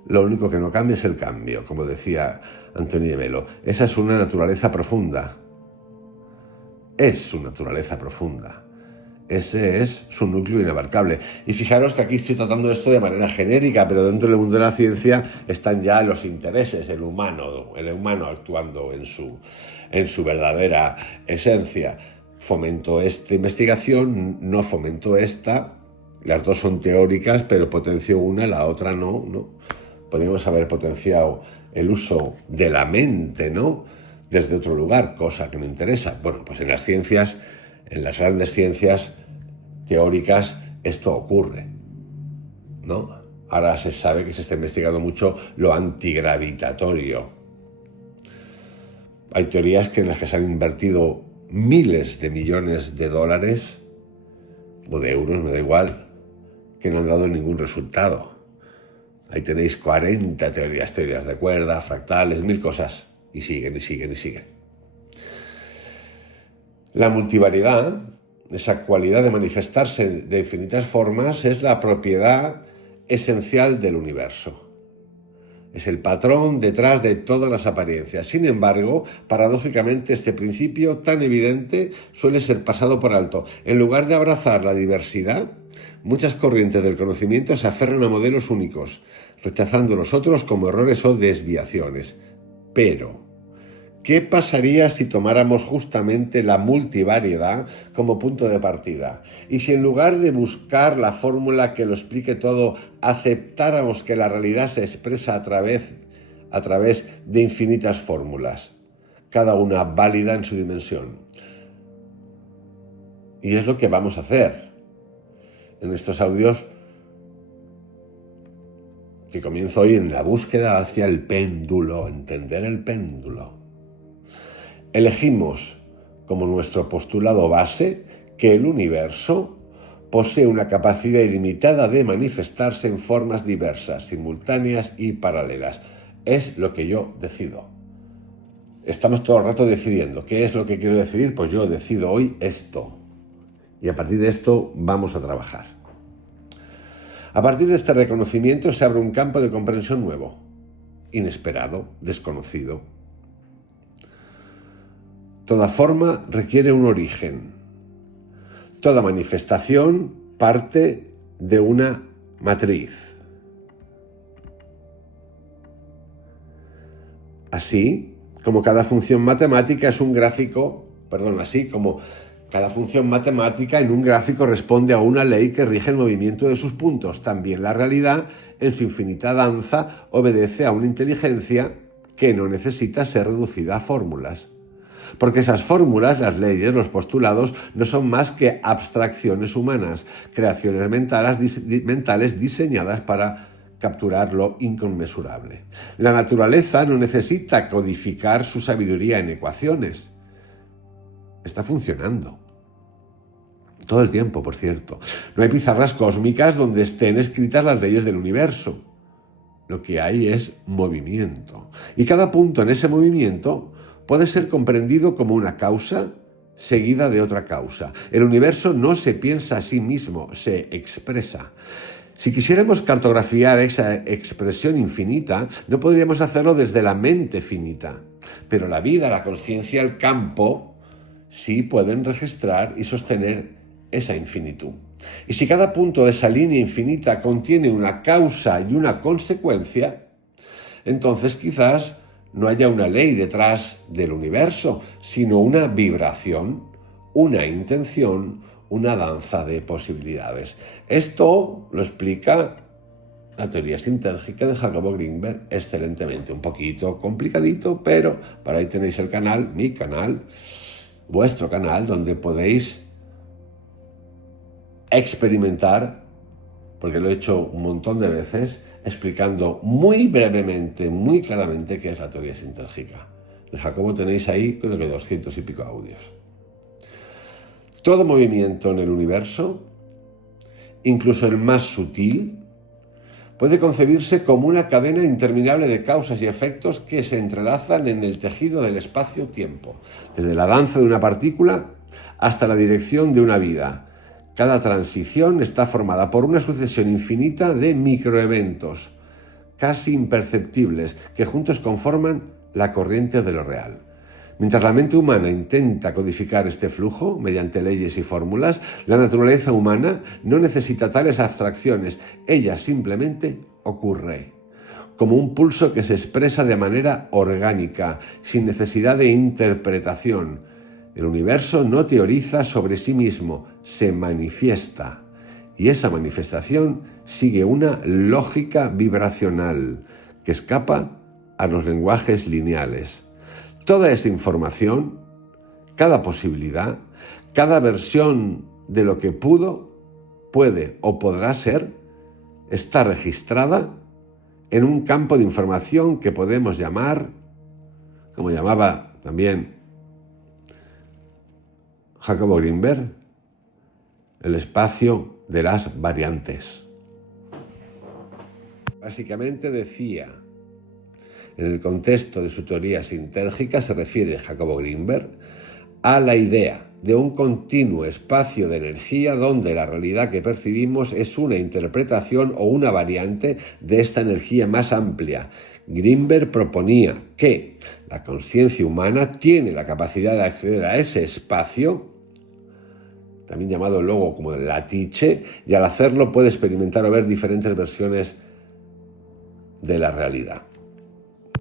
Lo único que no cambia es el cambio, como decía Antonio de Melo. Esa es una naturaleza profunda. Es su naturaleza profunda. Ese es su núcleo inabarcable. Y fijaros que aquí estoy tratando esto de manera genérica, pero dentro del mundo de la ciencia están ya los intereses, el humano actuando en su verdadera esencia. Fomento esta investigación, no fomento esta. Las dos son teóricas, pero potencio una, la otra no. Podríamos haber potenciado el uso de la mente, ¿no?, desde otro lugar, cosa que no interesa. Bueno, pues en las ciencias, en las grandes ciencias teóricas, esto ocurre, ¿no? Ahora se sabe que se está investigando mucho lo antigravitatorio. Hay teorías en las que se han invertido miles de millones de dólares o de euros, me da igual, que no han dado ningún resultado. Ahí tenéis 40 teorías de cuerda, fractales, 1000 cosas. Y siguen. La multivariedad, esa cualidad de manifestarse de infinitas formas, es la propiedad esencial del universo. Es el patrón detrás de todas las apariencias. Sin embargo, paradójicamente, este principio tan evidente suele ser pasado por alto. En lugar de abrazar la diversidad, muchas corrientes del conocimiento se aferran a modelos únicos, rechazando los otros como errores o desviaciones. Pero, ¿qué pasaría si tomáramos justamente la multivariedad como punto de partida? Y si en lugar de buscar la fórmula que lo explique todo, aceptáramos que la realidad se expresa a través de infinitas fórmulas, cada una válida en su dimensión. Y es lo que vamos a hacer en estos audios que comienzo hoy en la búsqueda hacia el péndulo, entender el péndulo. Elegimos como nuestro postulado base que el universo posee una capacidad ilimitada de manifestarse en formas diversas, simultáneas y paralelas. Es lo que yo decido. Estamos todo el rato decidiendo. ¿Qué es lo que quiero decidir? Pues yo decido hoy esto. Y a partir de esto vamos a trabajar. A partir de este reconocimiento se abre un campo de comprensión nuevo, inesperado, desconocido. Toda forma requiere un origen. Toda manifestación parte de una matriz. Así como cada función matemática es un gráfico, cada función matemática en un gráfico responde a una ley que rige el movimiento de sus puntos. También la realidad, en su infinita danza, obedece a una inteligencia que no necesita ser reducida a fórmulas. Porque esas fórmulas, las leyes, los postulados, no son más que abstracciones humanas, creaciones mentales diseñadas para capturar lo inconmensurable. La naturaleza no necesita codificar su sabiduría en ecuaciones. Está funcionando. Todo el tiempo, por cierto. No hay pizarras cósmicas donde estén escritas las leyes del universo. Lo que hay es movimiento. Y cada punto en ese movimiento puede ser comprendido como una causa seguida de otra causa. El universo no se piensa a sí mismo, se expresa. Si quisiéramos cartografiar esa expresión infinita, no podríamos hacerlo desde la mente finita. Pero la vida, la conciencia, el campo, sí pueden registrar y sostener esa infinitud. Y si cada punto de esa línea infinita contiene una causa y una consecuencia, entonces quizás no haya una ley detrás del universo, sino una vibración, una intención, una danza de posibilidades. Esto lo explica la teoría sintérgica de Jacobo Greenberg excelentemente. Un poquito complicadito, pero para ahí tenéis el canal, mi canal, vuestro canal, donde podéis experimentar, porque lo he hecho un montón de veces, explicando muy brevemente, muy claramente qué es la teoría sintérgica. De Jacobo tenéis ahí, creo que 200 y pico audios. Todo movimiento en el universo, incluso el más sutil, puede concebirse como una cadena interminable de causas y efectos que se entrelazan en el tejido del espacio-tiempo, desde la danza de una partícula hasta la dirección de una vida. Cada transición está formada por una sucesión infinita de microeventos, casi imperceptibles, que juntos conforman la corriente de lo real. Mientras la mente humana intenta codificar este flujo mediante leyes y fórmulas, la naturaleza humana no necesita tales abstracciones, ella simplemente ocurre, como un pulso que se expresa de manera orgánica, sin necesidad de interpretación. El universo no teoriza sobre sí mismo, se manifiesta. Y esa manifestación sigue una lógica vibracional que escapa a los lenguajes lineales. Toda esa información, cada posibilidad, cada versión de lo que pudo, puede o podrá ser, está registrada en un campo de información que podemos llamar, como llamaba también Jacobo Greenberg, el espacio de las variantes. Básicamente decía, en el contexto de su teoría sintérgica se refiere Jacobo Greenberg a la idea de un continuo espacio de energía donde la realidad que percibimos es una interpretación o una variante de esta energía más amplia. Greenberg proponía que la conciencia humana tiene la capacidad de acceder a ese espacio, también llamado luego como el latiche, y al hacerlo puede experimentar o ver diferentes versiones de la realidad.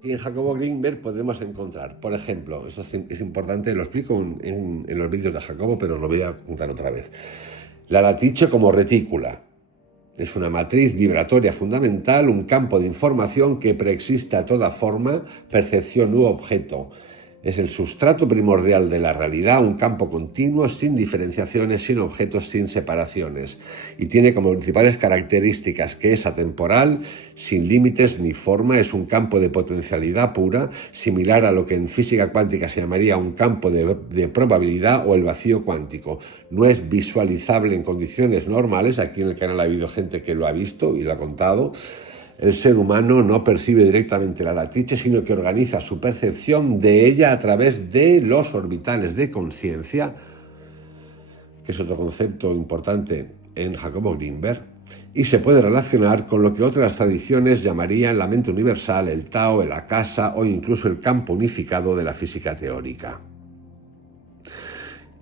Y en Jacobo Greenberg podemos encontrar, por ejemplo, eso es importante, lo explico en los vídeos de Jacobo, pero os lo voy a contar otra vez. La latiche como retícula. Es una matriz vibratoria fundamental, un campo de información que preexiste a toda forma, percepción u objeto. Es el sustrato primordial de la realidad, un campo continuo, sin diferenciaciones, sin objetos, sin separaciones. Y tiene como principales características que es atemporal, sin límites ni forma, es un campo de potencialidad pura, similar a lo que en física cuántica se llamaría un campo de probabilidad o el vacío cuántico. No es visualizable en condiciones normales, aquí en el canal ha habido gente que lo ha visto y lo ha contado. El ser humano no percibe directamente la latiche, sino que organiza su percepción de ella a través de los orbitales de conciencia, que es otro concepto importante en Jacobo Greenberg, y se puede relacionar con lo que otras tradiciones llamarían la mente universal, el Tao, el Akasha o incluso el campo unificado de la física teórica.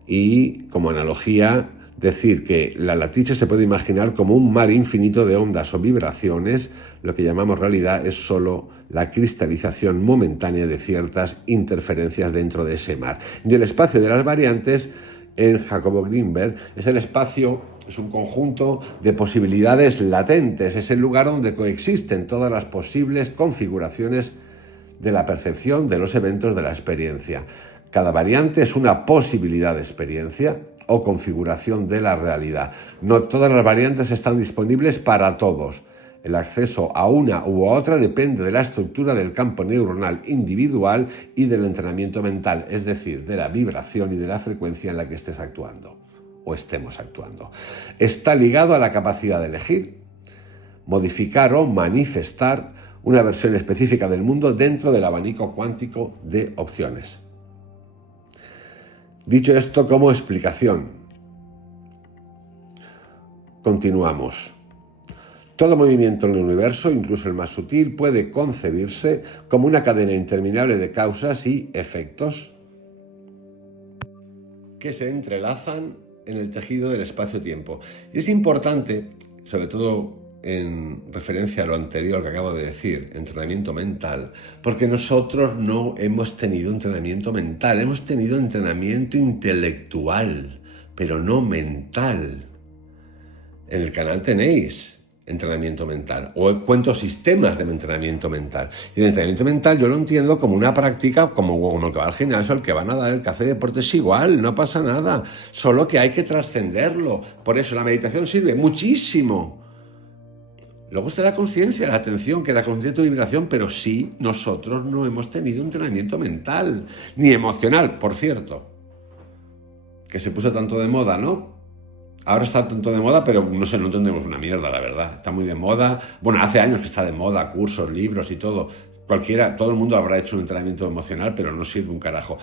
Y como analogía, decir que la latiche se puede imaginar como un mar infinito de ondas o vibraciones. Lo que llamamos realidad es solo la cristalización momentánea de ciertas interferencias dentro de ese mar. Y el espacio de las variantes, en Jacobo Greenberg, es el espacio, es un conjunto de posibilidades latentes, es el lugar donde coexisten todas las posibles configuraciones de la percepción de los eventos de la experiencia. Cada variante es una posibilidad de experiencia o configuración de la realidad. No todas las variantes están disponibles para todos. El acceso a una u otra depende de la estructura del campo neuronal individual y del entrenamiento mental, es decir, de la vibración y de la frecuencia en la que estés actuando o estemos actuando. Está ligado a la capacidad de elegir, modificar o manifestar una versión específica del mundo dentro del abanico cuántico de opciones. Dicho esto como explicación, continuamos. Todo movimiento en el universo, incluso el más sutil, puede concebirse como una cadena interminable de causas y efectos que se entrelazan en el tejido del espacio-tiempo. Y es importante, sobre todo en referencia a lo anterior que acabo de decir, entrenamiento mental, porque nosotros no hemos tenido entrenamiento mental, hemos tenido entrenamiento intelectual, pero no mental. En el canal tenéis entrenamiento mental, o cuento sistemas de entrenamiento mental. Y el entrenamiento mental yo lo entiendo como una práctica, como el que va al gimnasio, el que va a nadar, el que hace deporte, es igual, no pasa nada, solo que hay que trascenderlo. Por eso la meditación sirve muchísimo. Luego está la conciencia, la atención, que la conciencia es tu vibración, pero sí, nosotros no hemos tenido entrenamiento mental, ni emocional, por cierto, que se puso tanto de moda, ¿no? Ahora está tanto de moda, pero no sé, no entendemos una mierda, la verdad. Está muy de moda. Bueno, hace años que está de moda, cursos, libros y todo. Todo el mundo habrá hecho un entrenamiento emocional, pero no sirve un carajo.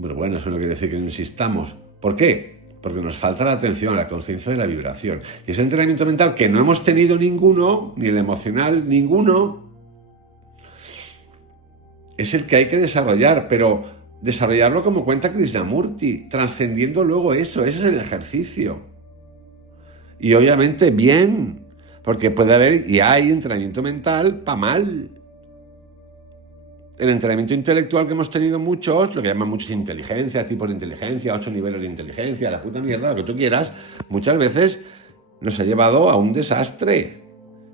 Pero bueno, eso no quiere decir que no insistamos. ¿Por qué? Porque nos falta la atención, la conciencia de la vibración. Y ese entrenamiento mental que no hemos tenido ninguno, ni el emocional ninguno, es el que hay que desarrollar, pero desarrollarlo como cuenta Krishnamurti, trascendiendo luego eso, ese es el ejercicio. Y obviamente bien, porque puede haber y hay entrenamiento mental para mal. El entrenamiento intelectual que hemos tenido muchos, lo que llaman muchos inteligencia, tipos de inteligencia, 8 niveles de inteligencia, la puta mierda, lo que tú quieras, muchas veces nos ha llevado a un desastre.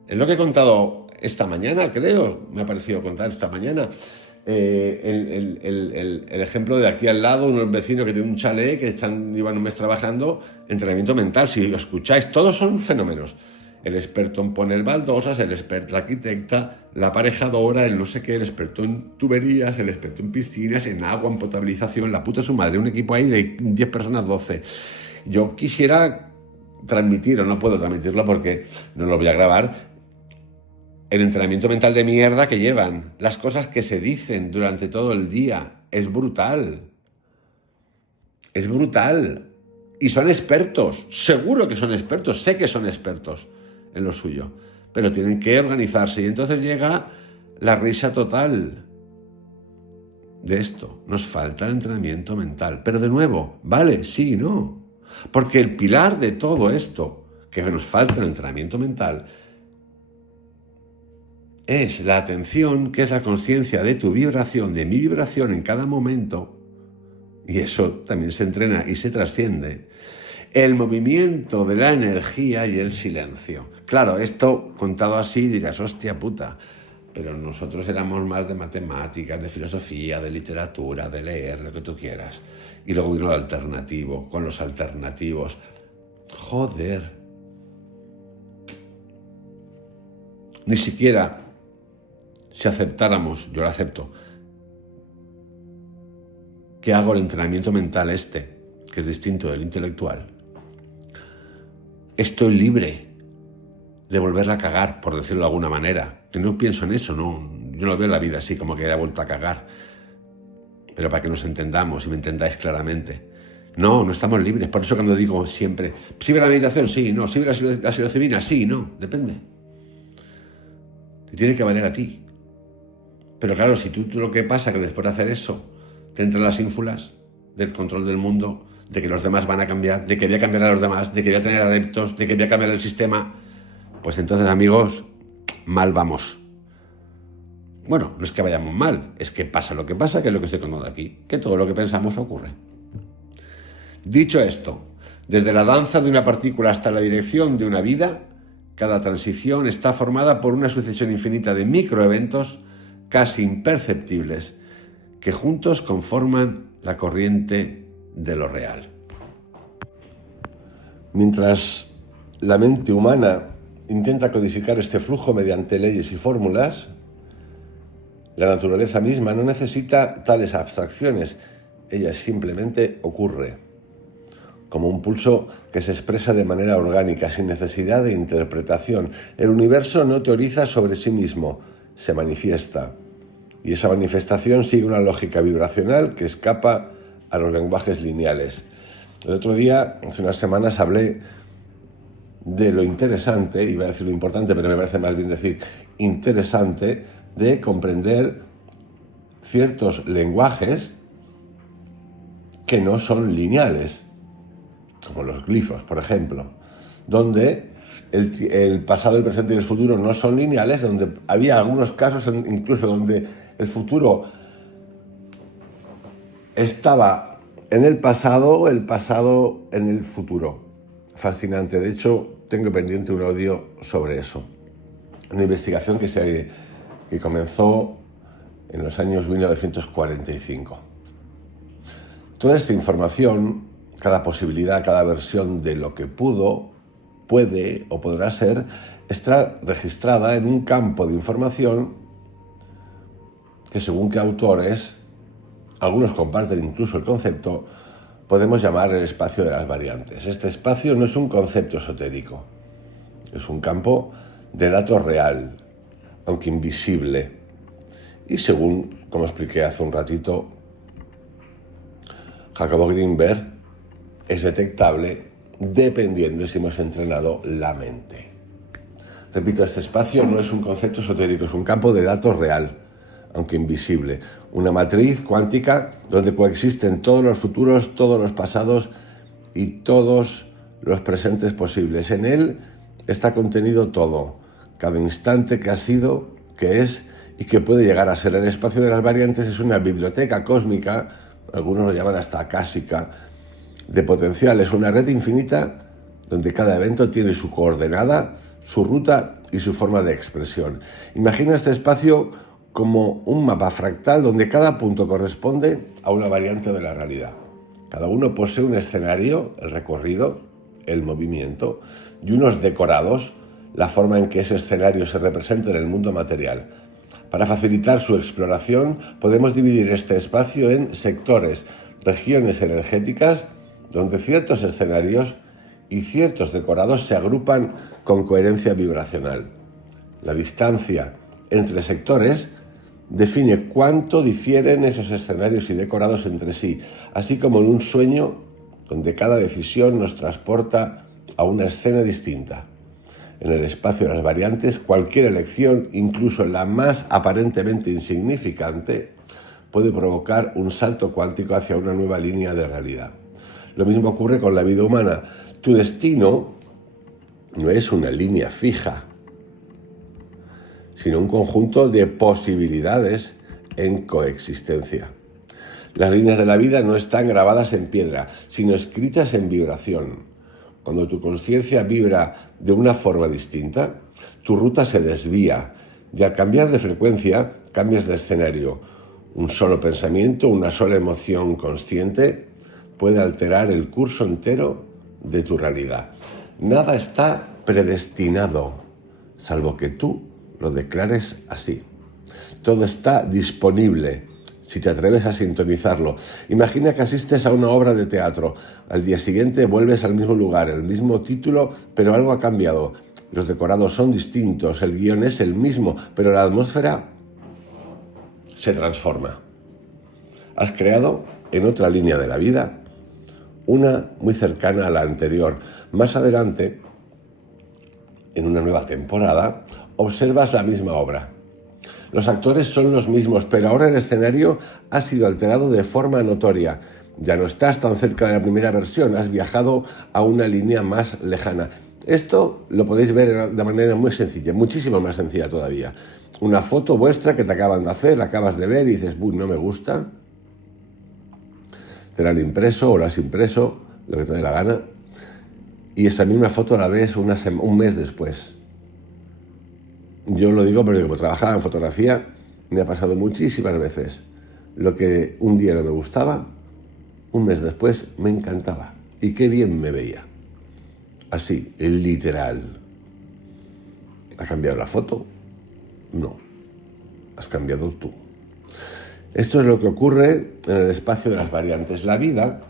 Es lo que he contado esta mañana, creo, me ha parecido contar esta mañana. El ejemplo de aquí al lado, unos vecinos que tienen un chalet que llevan un mes trabajando, entrenamiento mental, si lo escucháis, todos son fenómenos. El experto en poner baldosas, el experto, la arquitecta, la aparejadora, el no sé qué, el experto en tuberías, el experto en piscinas, en agua, en potabilización, la puta su madre, un equipo ahí de 10 personas, 12. Yo quisiera transmitir, o no puedo transmitirlo porque no lo voy a grabar, el entrenamiento mental de mierda que llevan, las cosas que se dicen durante todo el día, es brutal. Es brutal. Y son expertos, seguro que son expertos, sé que son expertos en lo suyo, pero tienen que organizarse y entonces llega la risa total de esto. Nos falta el entrenamiento mental, pero de nuevo, vale, sí, no, porque el pilar de todo esto, que nos falta el entrenamiento mental, es la atención, que es la conciencia de tu vibración, de mi vibración en cada momento, y eso también se entrena y se trasciende, el movimiento de la energía y el silencio. Claro, esto contado así dirás, hostia puta, pero nosotros éramos más de matemáticas, de filosofía, de literatura, de leer, lo que tú quieras. Y luego vino lo alternativo, con los alternativos. Joder. Ni siquiera si aceptáramos, yo lo acepto, que hago el entrenamiento mental que es distinto del intelectual, estoy libre de volverla a cagar, por decirlo de alguna manera. Que no pienso en eso, no, yo no veo la vida así, como que haya vuelto a cagar. Pero para que nos entendamos y me entendáis claramente. No estamos libres. Por eso cuando digo siempre, ¿sirve la meditación? Sí, no. ¿Sirve la psilocibina? Sí, no. Depende. Te tiene que valer a ti. Pero claro, si tú lo que pasa que después de hacer eso te entran las ínfulas del control del mundo, de que los demás van a cambiar, de que voy a cambiar a los demás, de que voy a tener adeptos, de que voy a cambiar el sistema, pues entonces, amigos, mal vamos. Bueno, no es que vayamos mal, es que pasa lo que pasa, que es lo que estoy contando aquí, que todo lo que pensamos ocurre. Dicho esto, desde la danza de una partícula hasta la dirección de una vida, cada transición está formada por una sucesión infinita de microeventos casi imperceptibles que juntos conforman la corriente de lo real. Mientras la mente humana intenta codificar este flujo mediante leyes y fórmulas, la naturaleza misma no necesita tales abstracciones, ella simplemente ocurre, como un pulso que se expresa de manera orgánica, sin necesidad de interpretación. El universo no teoriza sobre sí mismo, se manifiesta. Y esa manifestación sigue una lógica vibracional que escapa a los lenguajes lineales. El otro día, hace unas semanas, hablé de lo interesante, iba a decir lo importante, pero me parece más bien decir interesante, de comprender ciertos lenguajes que no son lineales, como los glifos, por ejemplo, donde el pasado, el presente y el futuro no son lineales, donde había algunos casos incluso donde el futuro estaba en el pasado en el futuro. Fascinante. De hecho, tengo pendiente un audio sobre eso. Una investigación que comenzó en los años 1945. Toda esta información, cada posibilidad, cada versión de lo que puede o podrá ser, está registrada en un campo de información que, según qué autores, algunos comparten incluso el concepto, podemos llamar el espacio de las variantes. Este espacio no es un concepto esotérico, es un campo de datos real, aunque invisible, y según, como expliqué hace un ratito, Jacobo Greenberg, es detectable dependiendo si hemos entrenado la mente. Repito, este espacio no es un concepto esotérico, es un campo de datos real, aunque invisible, una matriz cuántica donde coexisten todos los futuros, todos los pasados y todos los presentes posibles. En él está contenido todo, cada instante que ha sido, que es y que puede llegar a ser. El espacio de las variantes es una biblioteca cósmica, algunos lo llaman hasta acásica, de potencial. Es una red infinita donde cada evento tiene su coordenada, su ruta y su forma de expresión. Imagina este espacio como un mapa fractal donde cada punto corresponde a una variante de la realidad. Cada uno posee un escenario, el recorrido, el movimiento y unos decorados, la forma en que ese escenario se representa en el mundo material. Para facilitar su exploración, podemos dividir este espacio en sectores, regiones energéticas, donde ciertos escenarios y ciertos decorados se agrupan con coherencia vibracional. La distancia entre sectores define cuánto difieren esos escenarios y decorados entre sí, así como en un sueño donde cada decisión nos transporta a una escena distinta. En el espacio de las variantes, cualquier elección, incluso la más aparentemente insignificante, puede provocar un salto cuántico hacia una nueva línea de realidad. Lo mismo ocurre con la vida humana. Tu destino no es una línea fija, sino un conjunto de posibilidades en coexistencia. Las líneas de la vida no están grabadas en piedra, sino escritas en vibración. Cuando tu conciencia vibra de una forma distinta, tu ruta se desvía y al cambiar de frecuencia, cambias de escenario. Un solo pensamiento, una sola emoción consciente puede alterar el curso entero de tu realidad. Nada está predestinado, salvo que tú lo declares así. Todo está disponible si te atreves a sintonizarlo. Imagina que asistes a una obra de teatro. Al día siguiente vuelves al mismo lugar, el mismo título, pero algo ha cambiado. Los decorados son distintos, el guión es el mismo, pero la atmósfera se transforma. Has creado en otra línea de la vida, una muy cercana a la anterior. Más adelante, en una nueva temporada, observas la misma obra. Los actores son los mismos, pero ahora el escenario ha sido alterado de forma notoria. Ya no estás tan cerca de la primera versión, has viajado a una línea más lejana. Esto lo podéis ver de manera muy sencilla, muchísimo más sencilla todavía. Una foto vuestra que te acaban de hacer, la acabas de ver y dices, no me gusta. Te la han impreso o la has impreso, lo que te dé la gana. Y esa misma foto la ves un mes después. Yo lo digo porque como trabajaba en fotografía, me ha pasado muchísimas veces. Lo que un día no me gustaba, un mes después me encantaba. Y qué bien me veía. Así, literal. ¿Ha cambiado la foto? No. Has cambiado tú. Esto es lo que ocurre en el espacio de las variantes. La vida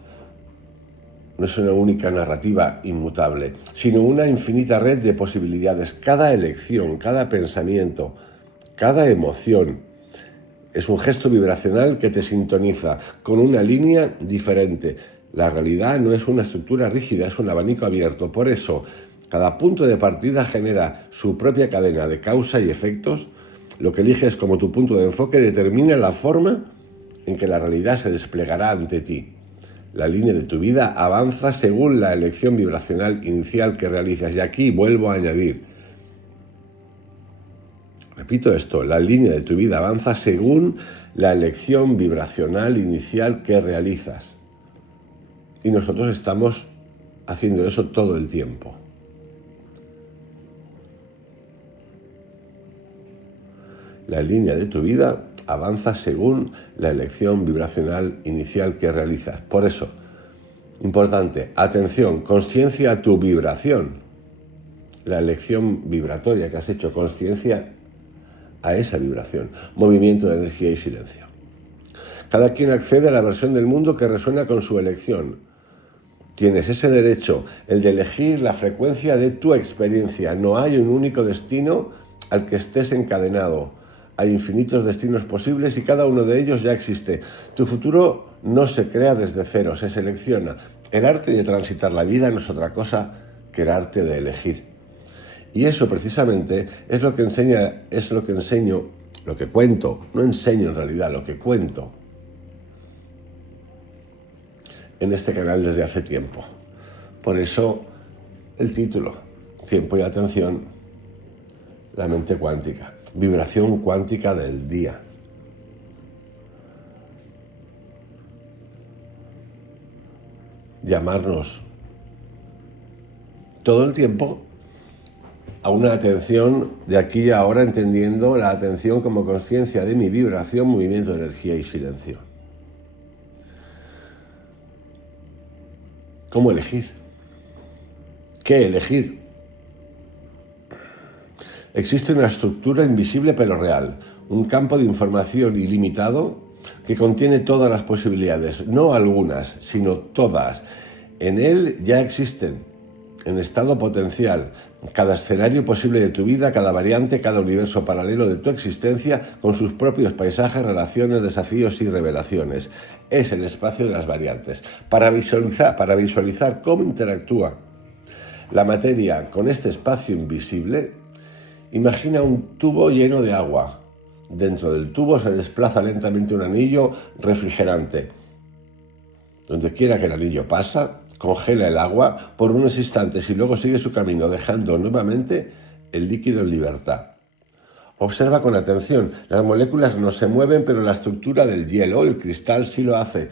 no es una única narrativa inmutable, sino una infinita red de posibilidades. Cada elección, cada pensamiento, cada emoción es un gesto vibracional que te sintoniza con una línea diferente. La realidad no es una estructura rígida, es un abanico abierto. Por eso, cada punto de partida genera su propia cadena de causa y efectos. Lo que eliges como tu punto de enfoque determina la forma en que la realidad se desplegará ante ti. La línea de tu vida avanza según la elección vibracional inicial que realizas. Y aquí vuelvo a añadir, repito esto, la línea de tu vida avanza según la elección vibracional inicial que realizas. Y nosotros estamos haciendo eso todo el tiempo. La línea de tu vida avanza según la elección vibracional inicial que realizas. Por eso, importante, atención, consciencia a tu vibración. La elección vibratoria que has hecho, consciencia a esa vibración. Movimiento de energía y silencio. Cada quien accede a la versión del mundo que resuena con su elección. Tienes ese derecho, el de elegir la frecuencia de tu experiencia. No hay un único destino al que estés encadenado. Hay infinitos destinos posibles y cada uno de ellos ya existe. Tu futuro no se crea desde cero, se selecciona. El arte de transitar la vida no es otra cosa que el arte de elegir. Y eso precisamente es lo que enseño, lo que cuento. No enseño en realidad, lo que cuento en este canal desde hace tiempo. Por eso el título, Tiempo y Atención, la mente cuántica, vibración cuántica del día. Llamarnos todo el tiempo a una atención de aquí y ahora, entendiendo la atención como conciencia de mi vibración, movimiento de energía y silencio. ¿Cómo elegir? ¿Qué elegir? Existe una estructura invisible pero real, un campo de información ilimitado que contiene todas las posibilidades, no algunas, sino todas. En él ya existen, en estado potencial, cada escenario posible de tu vida, cada variante, cada universo paralelo de tu existencia, con sus propios paisajes, relaciones, desafíos y revelaciones. Es el espacio de las variantes. Para visualizar cómo interactúa la materia con este espacio invisible, imagina un tubo lleno de agua. Dentro del tubo se desplaza lentamente un anillo refrigerante. Donde quiera que el anillo pasa, congela el agua por unos instantes y luego sigue su camino, dejando nuevamente el líquido en libertad. Observa con atención, las moléculas no se mueven, pero la estructura del hielo, el cristal, sí lo hace.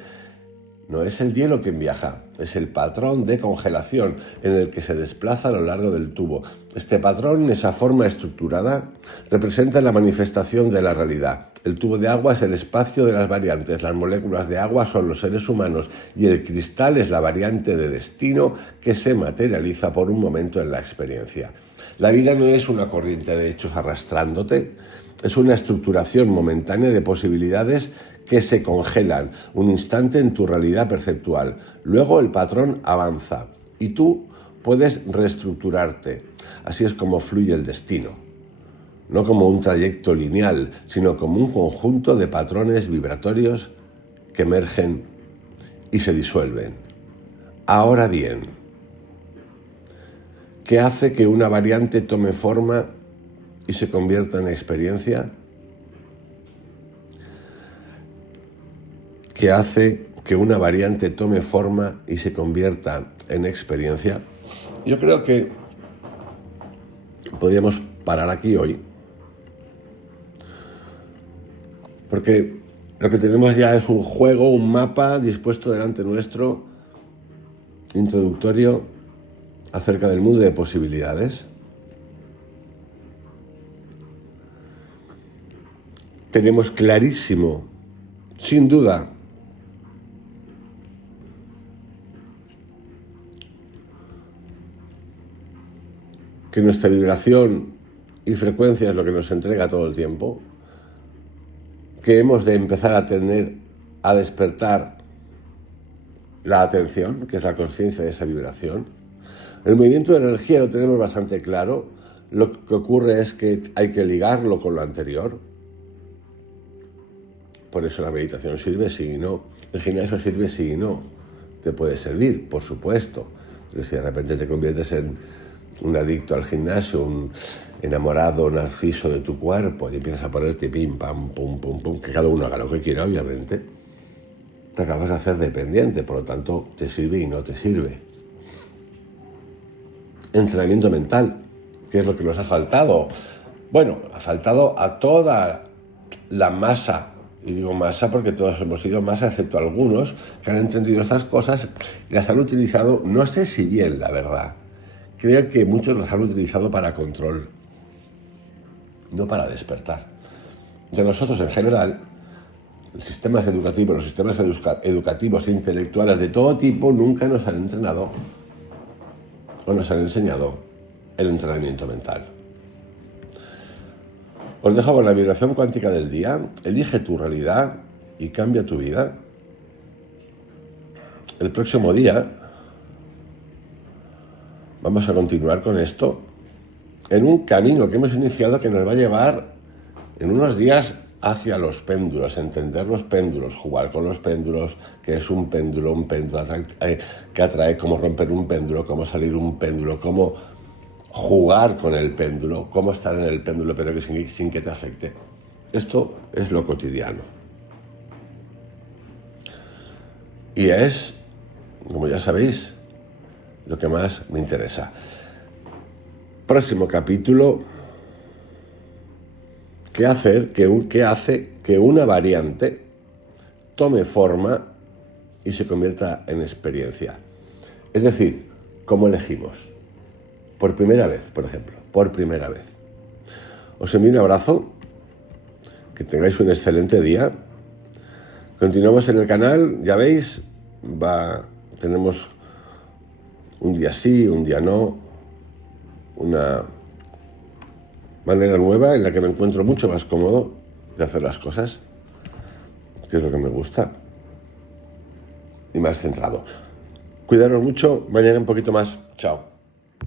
No es el hielo quien viaja, es el patrón de congelación en el que se desplaza a lo largo del tubo. Este patrón, esa forma estructurada, representa la manifestación de la realidad. El tubo de agua es el espacio de las variantes, las moléculas de agua son los seres humanos y el cristal es la variante de destino que se materializa por un momento en la experiencia. La vida no es una corriente de hechos arrastrándote, es una estructuración momentánea de posibilidades que se congelan un instante en tu realidad perceptual. Luego el patrón avanza y tú puedes reestructurarte. Así es como fluye el destino. No como un trayecto lineal, sino como un conjunto de patrones vibratorios que emergen y se disuelven. Ahora bien, ¿qué hace que una variante tome forma y se convierta en experiencia? ¿Qué hace que una variante tome forma y se convierta en experiencia? Yo creo que podríamos parar aquí hoy, porque lo que tenemos ya es un juego, un mapa dispuesto delante nuestro, introductorio acerca del mundo de posibilidades. Tenemos clarísimo, sin duda, que nuestra vibración y frecuencia es lo que nos entrega todo el tiempo, que hemos de empezar a despertar la atención, que es la conciencia de esa vibración. El movimiento de energía lo tenemos bastante claro. Lo que ocurre es que hay que ligarlo con lo anterior. Por eso la meditación sirve, sí y no. El gimnasio sirve, sí y no. Te puede servir, por supuesto. Pero si de repente te conviertes en un adicto al gimnasio, un enamorado narciso de tu cuerpo y empiezas a ponerte pim, pam, pum, pum, pum, que cada uno haga lo que quiera, obviamente. te acabas de hacer dependiente, por lo tanto te sirve y no te sirve. Entrenamiento mental, que es lo que nos ha faltado. Bueno, ha faltado a toda la masa, y digo masa porque todos hemos sido masa, excepto algunos que han entendido estas cosas y las han utilizado, no sé si bien, la verdad. Creo que muchos las han utilizado para control, no para despertar. De nosotros en general, los sistemas educativos, educativos e intelectuales de todo tipo nunca nos han entrenado o nos han enseñado el entrenamiento mental. Os dejo con la vibración cuántica del día. Elige tu realidad y cambia tu vida. El próximo día vamos a continuar con esto en un camino que hemos iniciado que nos va a llevar en unos días hacia los péndulos, entender los péndulos, jugar con los péndulos, qué es un péndulo que atrae, cómo romper un péndulo, cómo salir un péndulo, cómo jugar con el péndulo, cómo estar en el péndulo pero que sin que te afecte. Esto es lo cotidiano. Y es, como ya sabéis, lo que más me interesa. Próximo capítulo. ¿Qué hace que una variante tome forma y se convierta en experiencia? Es decir, ¿cómo elegimos? Por primera vez, por ejemplo, por primera vez. Os envío un abrazo, que tengáis un excelente día. Continuamos en el canal, ya veis, tenemos un día sí, un día no, una manera nueva en la que me encuentro mucho más cómodo de hacer las cosas, que es lo que me gusta, y más centrado. Cuidaros mucho, mañana un poquito más. Chao.